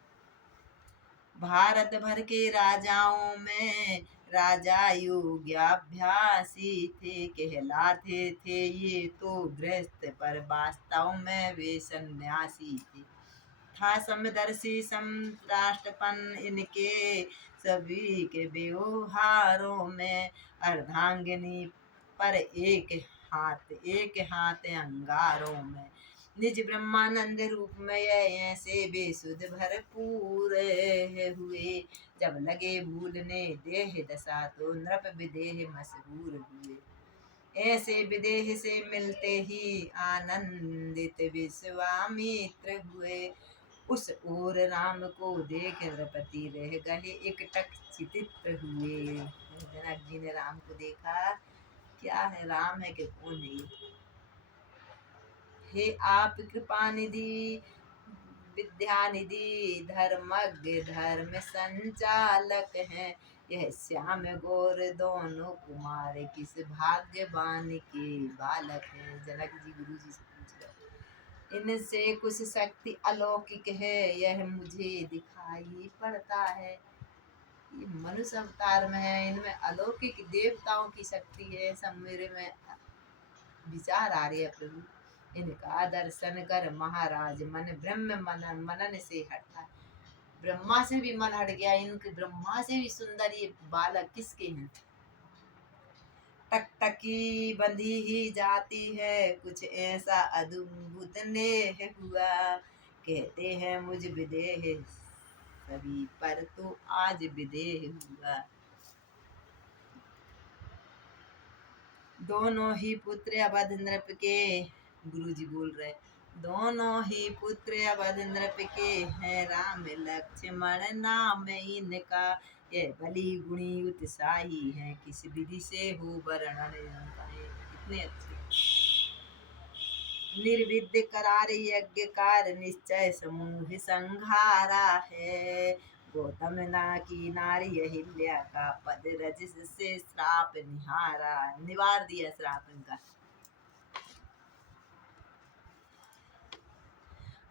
भारत भर के राजाओं में राजा योग्याभ्यासी थे, कहलाते थे ये तो गृहस्थ, पर वास्तव में वे सन्यासी थे। था समदर्शी समराष्ट्रपन इनके सभी के व्यवहारों में, अर्धांगिनी पर एक हाथ अंगारों में, निज ब्रह्मानंद रूप में ऐसे बेसुध भरपूर हुए, जब लगे भूलने देह दशा तो नृप विदेह मशहूर हुए। ऐसे विदेह से मिलते ही आनंदित विश्वामित्र हुए, उस ओर राम को देख नृपति रह गए एकटक चित्त हुए। जनक जी ने राम को देखा, क्या है, राम है कि कौन है। हे आप कृपा निधि विद्या निधि, धर्मज्ञ धर्म संचालक हैं, यह श्याम गौर दोनों कुमार किस भाग्यवान के बालक हैं। जनक जी गुरु जी से पूछ रहे, इनसे कुछ शक्ति अलौकिक है, यह मुझे दिखाई पड़ता है, ये मनुष्य अवतार में है, इनमें अलौकिक देवताओं की शक्ति है, सब मेरे में विचार आ रही है प्रभु। इनका दर्शन कर महाराज मन ब्रह्म मनन मनन से हटा। ब्रह्मा से भी मन हट गया, इनके ब्रह्मा से भी सुंदर ये बालक किसके हैं। टकटकी बंधी ही जाती है, कुछ ऐसा अद्भुत नेह हुआ। कहते हैं मुझ विदेह सभी पर, तो आज विदेह हुआ। दोनों ही पुत्र अवध नृप के, गुरुजी बोल रहे, दोनों ही पुत्र अवध नृप के हैं, राम लक्ष्मण नाम इनका। ये बलि गुणी उत्साही है, किस विधि से हो वर्णन इनका। कितने अच्छे। निर्विद्य करार यज्ञ कार, निश्चय समूह संहारा है। गौतम ना की नारी अहिल्या का, पद रज से श्राप निहारा, निवार दिया श्राप इनका।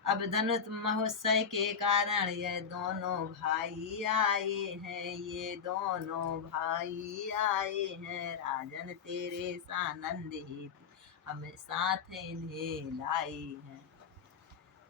अब धनुष महोत्सव के कारण ये दोनों भाई आए हैं, ये दोनों भाई आए हैं। राजन तेरे सानंद हेतु, हम साथ इन्हें लाए हैं।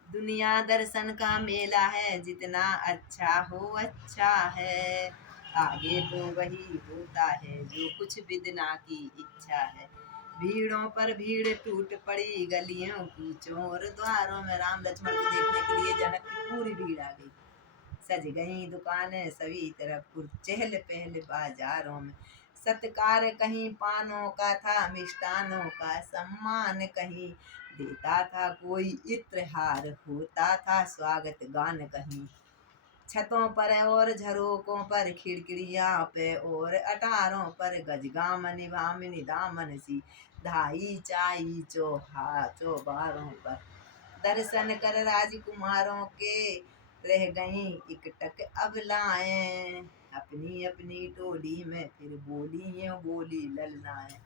दुनिया दर्शन का मेला है, जितना अच्छा हो अच्छा है। आगे तो वही होता है, जो कुछ विदना की इच्छा है। भीड़ों पर भीड़ टूट पड़ी, गलियों कूचों और द्वारों में। राम लक्ष्मण को देखने के लिए जनक की पूरी भीड़ आ गई। सज गई दुकानें सभी तरफ, चहल पहल बाजारों में। सत्कार कहीं पानों का था, मिष्टानों का सम्मान कहीं। देता था कोई इत्रहार, होता था स्वागत गान कहीं। छतों पर और झरोकों पर, खिड़कियां पे और अटारों पर। गजगामन भामिनी दामन सी, धाई चाई चौबारों पर। दर्शन कर राजकुमारों के, रह गई इकटक अबलाएं। अपनी अपनी टोली में फिर बोली ये बोली ललनाएं।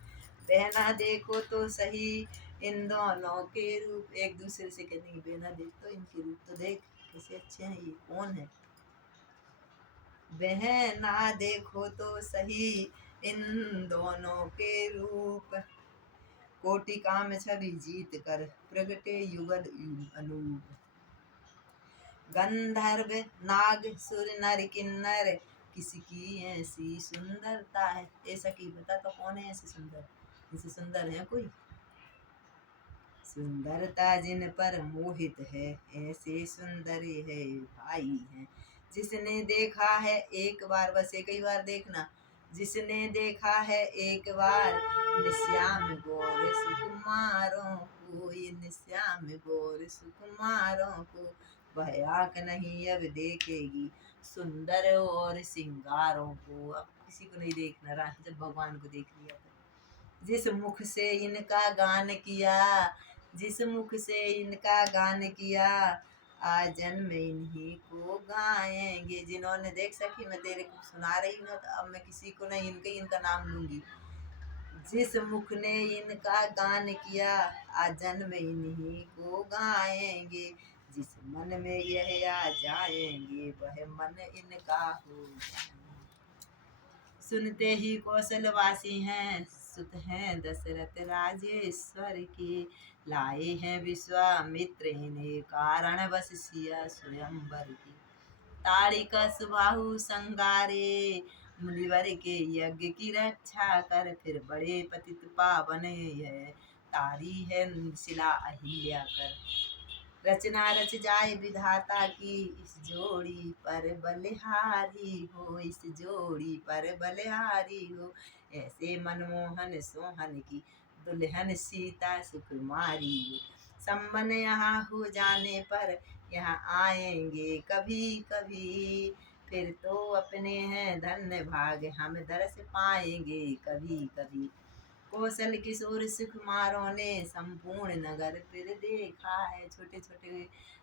बहना देखो तो सही इन दोनों के रूप। एक दूसरे से कहती बहना देख तो इनके रूप तो देख, कैसे अच्छे हैं, ये कौन है। बहना देखो तो सही इन दोनों के रूप, कोटि काम छवि जीत कर, प्रगटे युगल अनूप। गंधर्व नाग सुर नर किन्नर, किसकी ऐसी सुंदरता है। ऐसा की बता तो कौन है ऐसे सुंदर, इसे सुंदर है कोई। सुंदरता जिन पर मोहित है, ऐसे सुंदर है भाई है। जिसने देखा है एक बार, बस एक ही बार देखना। जिसने देखा है एक बार, निश्याम गौर सुकुमारों को, ये निश्याम गौर सुकुमारों को। वह आँख नहीं अब देखेगी सुंदर और सिंगारों को। अब किसी को नहीं देखना रहा, जब भगवान को देख लिया था। जिस मुख से इनका गान किया, जिस मुख से इनका गान किया, आज जन्म इन्हीं को गाएंगे। जिन्होंने देख सकी, मैं तेरे को सुना रही हूँ, तो अब मैं किसी को नहीं, इनका नाम लूंगी। जिस मुख ने इनका गान किया, आज जन्म इन्हीं को गाएंगे। जिस मन में यह आ जाएंगे, वह मन इनका हो। सुनते ही कौशलवासी हैं, सुत हैं दशरथ राजेश्वर के। लाए हैं विश्वामित्र ने, कारण बस सिया स्वयंवर की। ताड़िक सुबाहु संगारे, मुनिवर के यज्ञ की रक्षा कर। फिर बड़े पतित पावन है, तारी है शिला अहिल्या कर। रचना रच जाए विधाता की, इस जोड़ी पर बलिहारी हो, इस जोड़ी पर बलिहारी हो। ऐसे मनमोहन सोहन की, दुल्हन सीता सुकुमारी हो। संबन यहाँ हो जाने पर, यहाँ आएंगे कभी कभी। फिर तो अपने हैं धन्य भाग, हम दरस पाएंगे कभी कभी। कौशल किशोर सुकुमारों ने, संपूर्ण नगर फिर देखा है। छोटे छोटे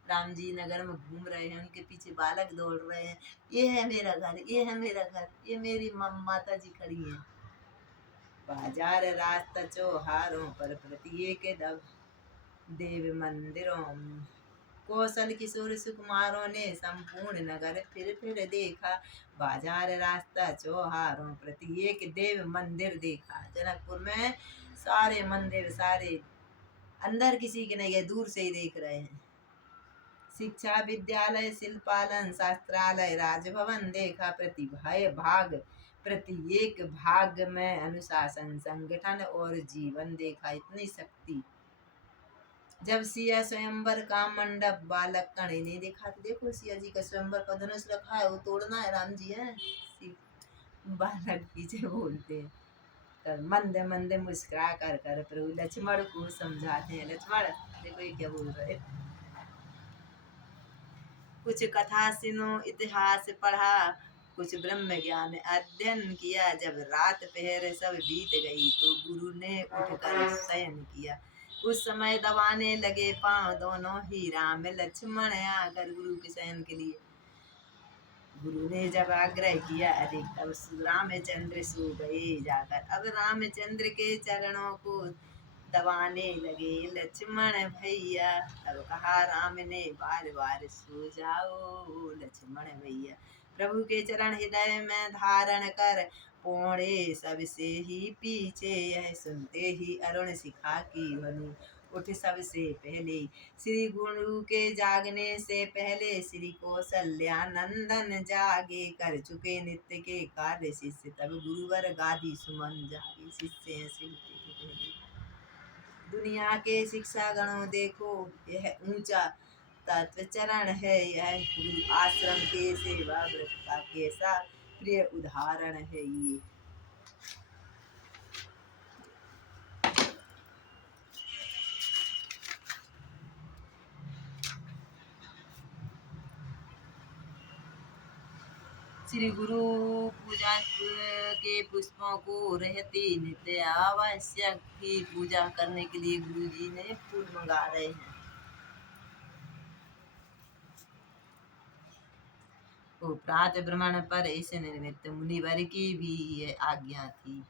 राम जी नगर में घूम रहे हैं, उनके पीछे बालक दौड़ रहे हैं। ये है मेरा घर, ये है मेरा घर, ये मेरी माता जी खड़ी हैं। बाजार रास्ता चौहारों पर, प्रत्येक देव मंदिरों कौशल किशोर सुकुमारों ने संपूर्ण नगर फिर देखा, बाजार रास्ता चौहारों प्रत्येक देव मंदिर देखा। जनकपुर में सारे मंदिर, सारे अंदर किसी के नहीं गए, दूर से ही देख रहे हैं। शिक्षा विद्यालय शिल्पालन शास्त्रालय राजभवन देखा, प्रत्येक भाग में अनुशासन संगठन और जीवन देखा। इतनी शक्ति। जब सिया स्वयंवर का मंडप बालक कण ने देखा, तो देखो सिया जी का स्वयंवर का धनुष रखा है, वो तोड़ना है, राम जी है। बालक पीछे बोलते हैं, तो मंद मंद मुस्कुरा कर प्रभु लक्ष्मण को समझाते हैं। लक्ष्मण देखो ये क्या बोल रहे, कुछ कथा सुनो इतिहास पढ़ा, कुछ ब्रह्म ज्ञान अध्ययन किया। जब रात पहर सब बीत गई, तो गुरु ने उठकर शयन किया। उस समय दबाने लगे पांव दोनों ही राम लक्ष्मण आकर गुरु के शयन के लिए। गुरु ने जब आग्रह किया अधिक, तब रामचंद्र सो गए जाकर। अब रामचंद्र के चरणों को दबाने लगे लक्ष्मण भैया। तब कहा राम ने बार बार, सो जाओ लक्ष्मण भैया। प्रभु के चरण हृदय में धारण कर, पौड़े सबसे ही पीछे। यह सुनते ही अरुण शिखा की ध्वनि उठ सबसे पहले। श्री गुरु के जागने से पहले श्री कौशल्यानंदन जागे, कर चुके नित्य के कार्य शिष्य। तब गुरुवर गादी सुमन जागे, शिष्य हैं शिवते के पहले। दुनिया के शिक्षा गणों देखो, यह ऊंचा तत्व चरण है। यह गुरु आश्रम के सेवा व्रत का कैसा प्रिय उदाहरण है ये। श्री गुरु पूजा के पुष्पों को रहती नित्य आवश्यक की पूजा करने के लिए गुरु जी ने फूल मंगा रहे हैं। प्रातः भ्रमण पर इस निमित्त मुनिवर की भी ये आज्ञा थी।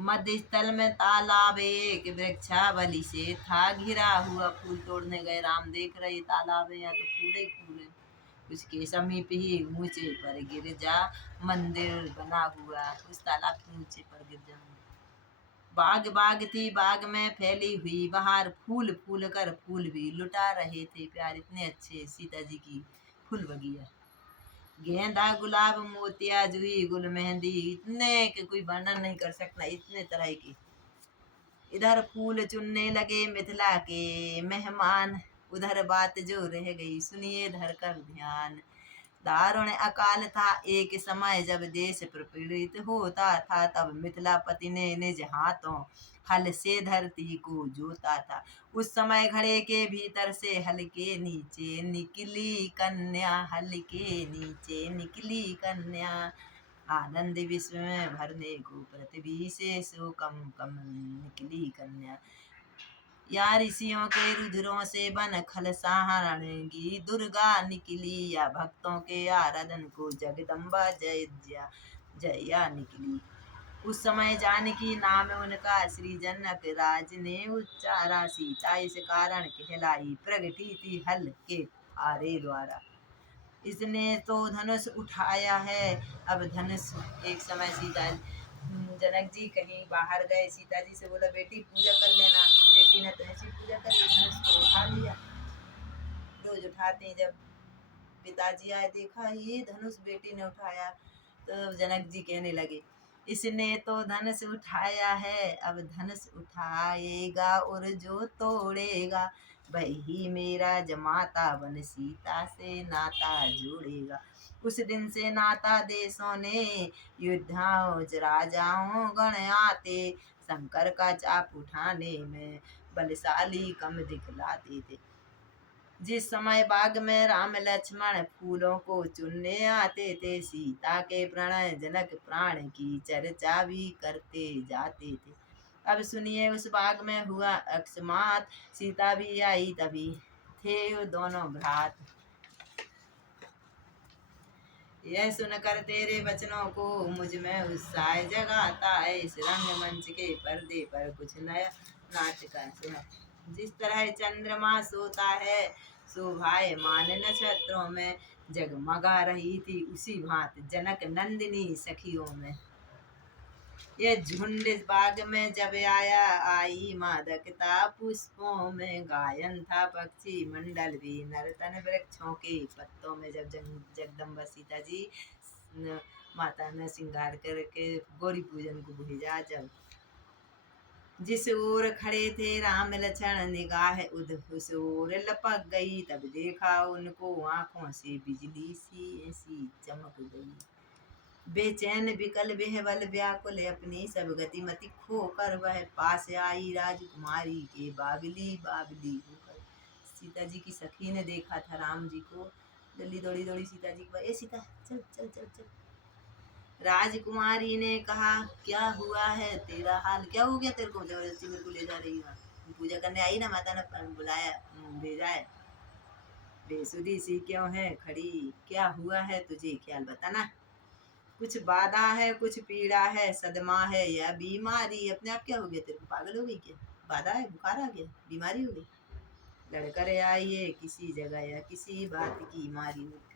मध्य स्थल में तालाब एक वृक्षावली से था घिरा हुआ। फूल तोड़ने गए राम, देख रहे तालाब है, यहाँ तो फूल ही फूल है। उसके समीप ही ऊंचे पर गिरजा मंदिर बना हुआ। उस तालाब के ऊंचे पर गिरजा बाग बाग थी, बाग में फैली हुई बहार, फूल फूल कर फूल भी लुटा रहे थे प्यार। इतने अच्छे सीता जी की फूल बगिया। गेंदा गुलाब मोतिया जूही गुल मेहंदी, इतने के कोई वर्णन नहीं कर सकता, इतने तरह की। इधर फूल चुनने लगे मिथिला के मेहमान, उधर बात जो रह गई सुनिए धर कर ध्यान। दारुण अकाल था एक समय, जब देश प्रपीड़ित होता था। तब मिथिलापति ने निज हाथों हल से धरती को जोता था। उस समय घड़े के भीतर से हल के नीचे निकली कन्या, हल के नीचे निकली कन्या। आनंद विश्व में भरने को पृथ्वी से सो कम कम निकली कन्या। या ऋषियों के रुधिरों से बन खलसारणगी दुर्गा निकली, या भक्तों के आराधन को जगदम्बा जया निकली। उस समय जानकी नाम उनका श्री जनक राज ने उच्चारा। सीता इस कारण कहलाई, प्रगटी थी हल के फारे द्वारा। इसने तो धनुष उठाया है, अब धनुष। एक समय सीता जनक जी कहीं बाहर गए, सीता जी से बोला बेटी पूजा कर लेना। बेटी ने तो ऐसी पूजा कर ली, धनुष को उठा लिया। रोज उठाते हैं, जब पिताजी आए देखा ये धनुष बेटी ने उठाया, तो जनक जी कहने लगे इसने तो धनुष उठाया है, अब धनुष उठाएगा और जो तोड़ेगा, वही मेरा जमाता बन सीता से नाता जोड़ेगा। उस दिन से नाता देशों ने युद्धाओं राजाओं गण आते, शंकर का चाप उठाने में बलशाली कम दिखलाते थे। जिस समय बाग में राम लक्ष्मण फूलों को चुनने आते थे, सीता के प्रणय जनक प्राण की चर्चा भी करते जाते थे। अब सुनिए उस बाग में हुआ अकस्मात, सीता भी आई तभी थे वो दोनों भ्रात। यह सुनकर तेरे वचनों को मुझ में उत्साह जगाता है। इस रंगमंच के पर्दे पर कुछ नया नाटक है। जिस तरह चंद्रमा सोता है शोभायमान नक्षत्रों में जगमगा रही थी उसी भांति जनक नंदिनी सखियों में। ये झुंड बाग में जब आया आई मादकता पुष्पों में, गायन था पक्षी मंडल भी नर्तन वृक्षों के पत्तों में। जब जगदम्बा सीता जी माता ने श्रृंगार करके गौरी पूजन को भेजा, जब जिस ओर खड़े थे राम लक्ष्मण निगाह उद उस ओर लपक गई, तब देखा उनको आंखों से बिजली सी ऐसी चमक गई। बेचैन विकल बेहवल व्याकुल अपनी सब गतिमति खोकर वह पास आई राजकुमारी के बाबली बाबली होकर। सीता जी की सखी ने देखा था राम जी को, जल्दी दौड़ी दौड़ी सीता जी को, ए सीता चल चल चल चल। राजकुमारी ने कहा क्या हुआ है तेरा हाल, क्या हो गया तेरे को, जबरदस्ती मेरे को ले जा रही है, पूजा करने आई ना, माता ने बुलाया भेजा है, बेसुधी सी क्यों है खड़ी, क्या हुआ है तुझे ख्याल बताना, कुछ बाधा है कुछ पीड़ा है सदमा है या बीमारी, अपने आप क्या हो गया तेरे को, पागल हो गई क्या, बाधा है बुखार आ गया बीमारी हो गई, लड़कर आई है किसी जगह या किसी बात की मारी हो,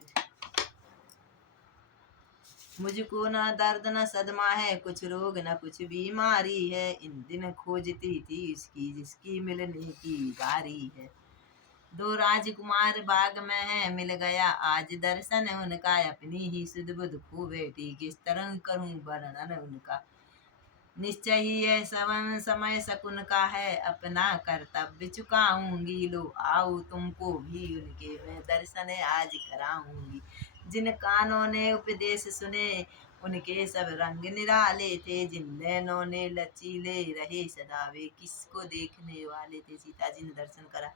मुझको ना दर्द न सदमा है कुछ रोग न कुछ बीमारी है, इन दिन खोजती थी इसकी जिसकी मिलने की बारी है। दो राजकुमार बाग में है मिल गया आज दर्शन उनका, अपनी ही सुध बुध खो बैठी किस तरह करूं वर्णन उनका, निश्चय ही है सवन समय शकुन का है अपना कर्तव्य चुकाऊंगी, लो आओ तुमको भी उनके मैं दर्शन आज कराऊंगी। जिन कानों ने उपदेश सुने उनके सब रंग निराले थे, जिन नैनों ने लचीले रहे सदा वे किसको देखने वाले थे। सीता जी ने दर्शन करा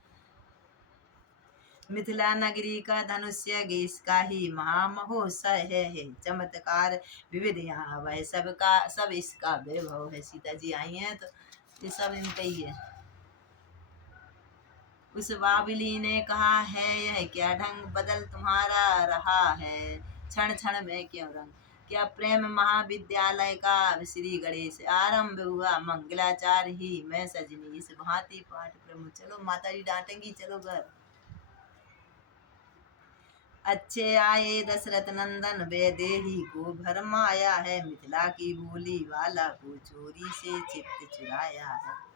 मिथिला नगरी का धनुष्य गेस का ही महामहोत्सव है चमत्कार विविध यहाँ वह सबका सब इसका वैभव है। सीता जी आई हैं तो ये सब इनका ही है। उस बाबली ने कहा है यह क्या ढंग बदल तुम्हारा रहा है, क्षण क्षण में क्यों रंग, क्या प्रेम महाविद्यालय का श्री गणेश आरंभ हुआ, मंगलाचार ही मैं सजनी इस भांति पाठ प्रमुख। चलो माता जी डांटेंगी, चलो घर। अच्छे आए दशरथ नंदन वैदेही को भरमाया है, मिथिला की बोली वाला को चोरी से चित्त चुराया है,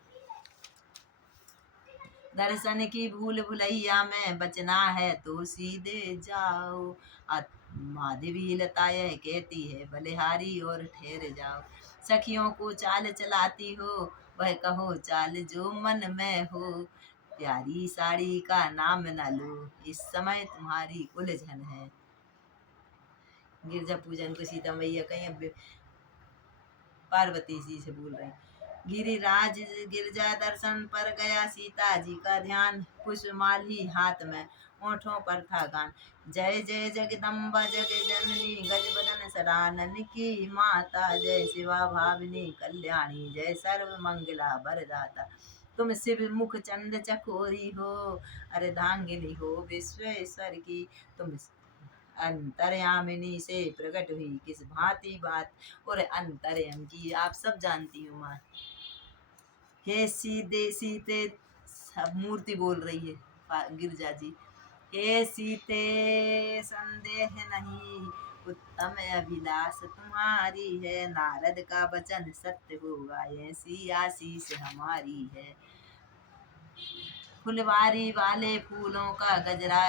दर्शन की भूल भुलैया में बचना है तो सीधे जाओ, माधवी लता यह कहती है बलिहारी और ठहर जाओ, सखियों को चाल चलाती हो वह कहो चाल जो मन में हो, प्यारी साड़ी का नाम न लो इस समय तुम्हारी उलझन है। गिरजा पूजन को सीता मैया कहीं अब पार्वती जी से बोल रहे हैं। गिरिराज गिरजा दर्शन पर गया सीता जी का ध्यान, पुष्पमाली हाथ में ओठों पर था गान, जय जय जगदम्बा जग जननी गज बदन सदानन की माता, जय शिवा भाविनी कल्याणी जय सर्व मंगला वरदाता, तुम शिव मुख चंद चकोरी हो अर्धांगिनी हो विश्वेश्वर की, तुम अंतर्यामिनी से प्रकट हुई किस भांति बात और अंतर्यम की आप सब जानती हो माँ। हे सीते सीते सब मूर्ति बोल रही है गिरजा जी, हे सीते संदेह नहीं उत्तम अभिलाष तुम्हारी है, नारद का वचन सत्य होगा ऐसी आशीष हमारी है, फुलवारी वाले फूलों का गजरा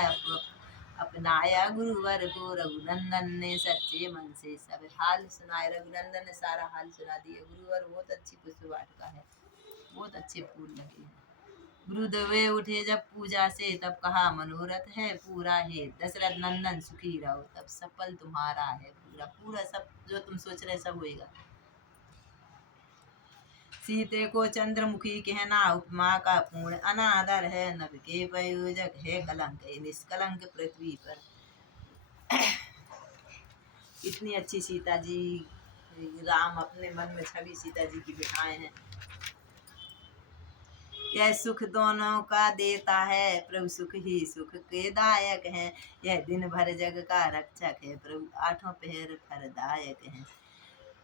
अपनाया गुरुवर को, रघुनंदन ने सच्चे मन से सब हाल सुनाए, रघुनंदन ने सारा हाल सुना दिया, गुरुवर बहुत अच्छी पुष्प वाटिका है, बहुत अच्छे फूल लगे हैं। गुरुदेव उठे जब पूजा से तब कहा मनोरथ है पूरा है, दशरथ नंदन सुखी रहो तब सफल तुम्हारा है पूरा, पूरा सब जो तुम सोच रहे सब होएगा। सीते को चंद्रमुखी कहना उपमा का पूर्ण अनादर है, नभ के प्रयोजक है कलंक निष्कलंक पृथ्वी पर। इतनी अच्छी सीता जी, राम अपने मन में छवि सीता जी की बिठाए हैं। यह सुख दोनों का देता है प्रभु सुख ही सुख के दायक है, यह दिन भर जग का रक्षक है प्रभु आठों पहर फलदायक है,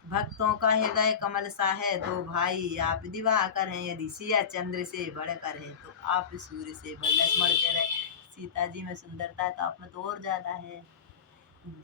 भक्तों का हृदय कमल सा है दो भाई आप दिवाकर हैं, यदि सिया चंद्र से बढ़कर है तो आप सूर्य से बढ़। लक्ष्मण कह रहे सीता जी में सुंदरता है तो आप में तो और ज्यादा है।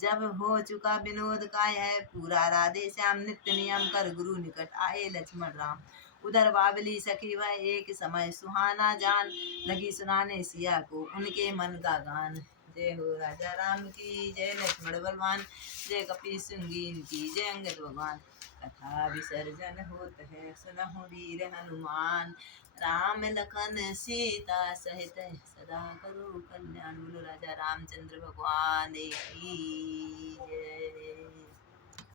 जब हो चुका विनोद का यह पूरा, राधे श्याम नित्य नियम कर गुरु निकट आए लक्ष्मण राम। उधर बाबली सखी वह एक समय सुहाना जान, लगी सुनाने सिया को उनके मन का गान। जय हो राजा राम की जय, लक्ष्मण बलवान जय, कपि सिंह की जय, अंगद भगवान। कथा विसर्जन होत है सुनहु वीर हनुमान, राम लखन सीता सहित सदा करो कल्याण। बोलो राजा रामचंद्र भगवान की जय।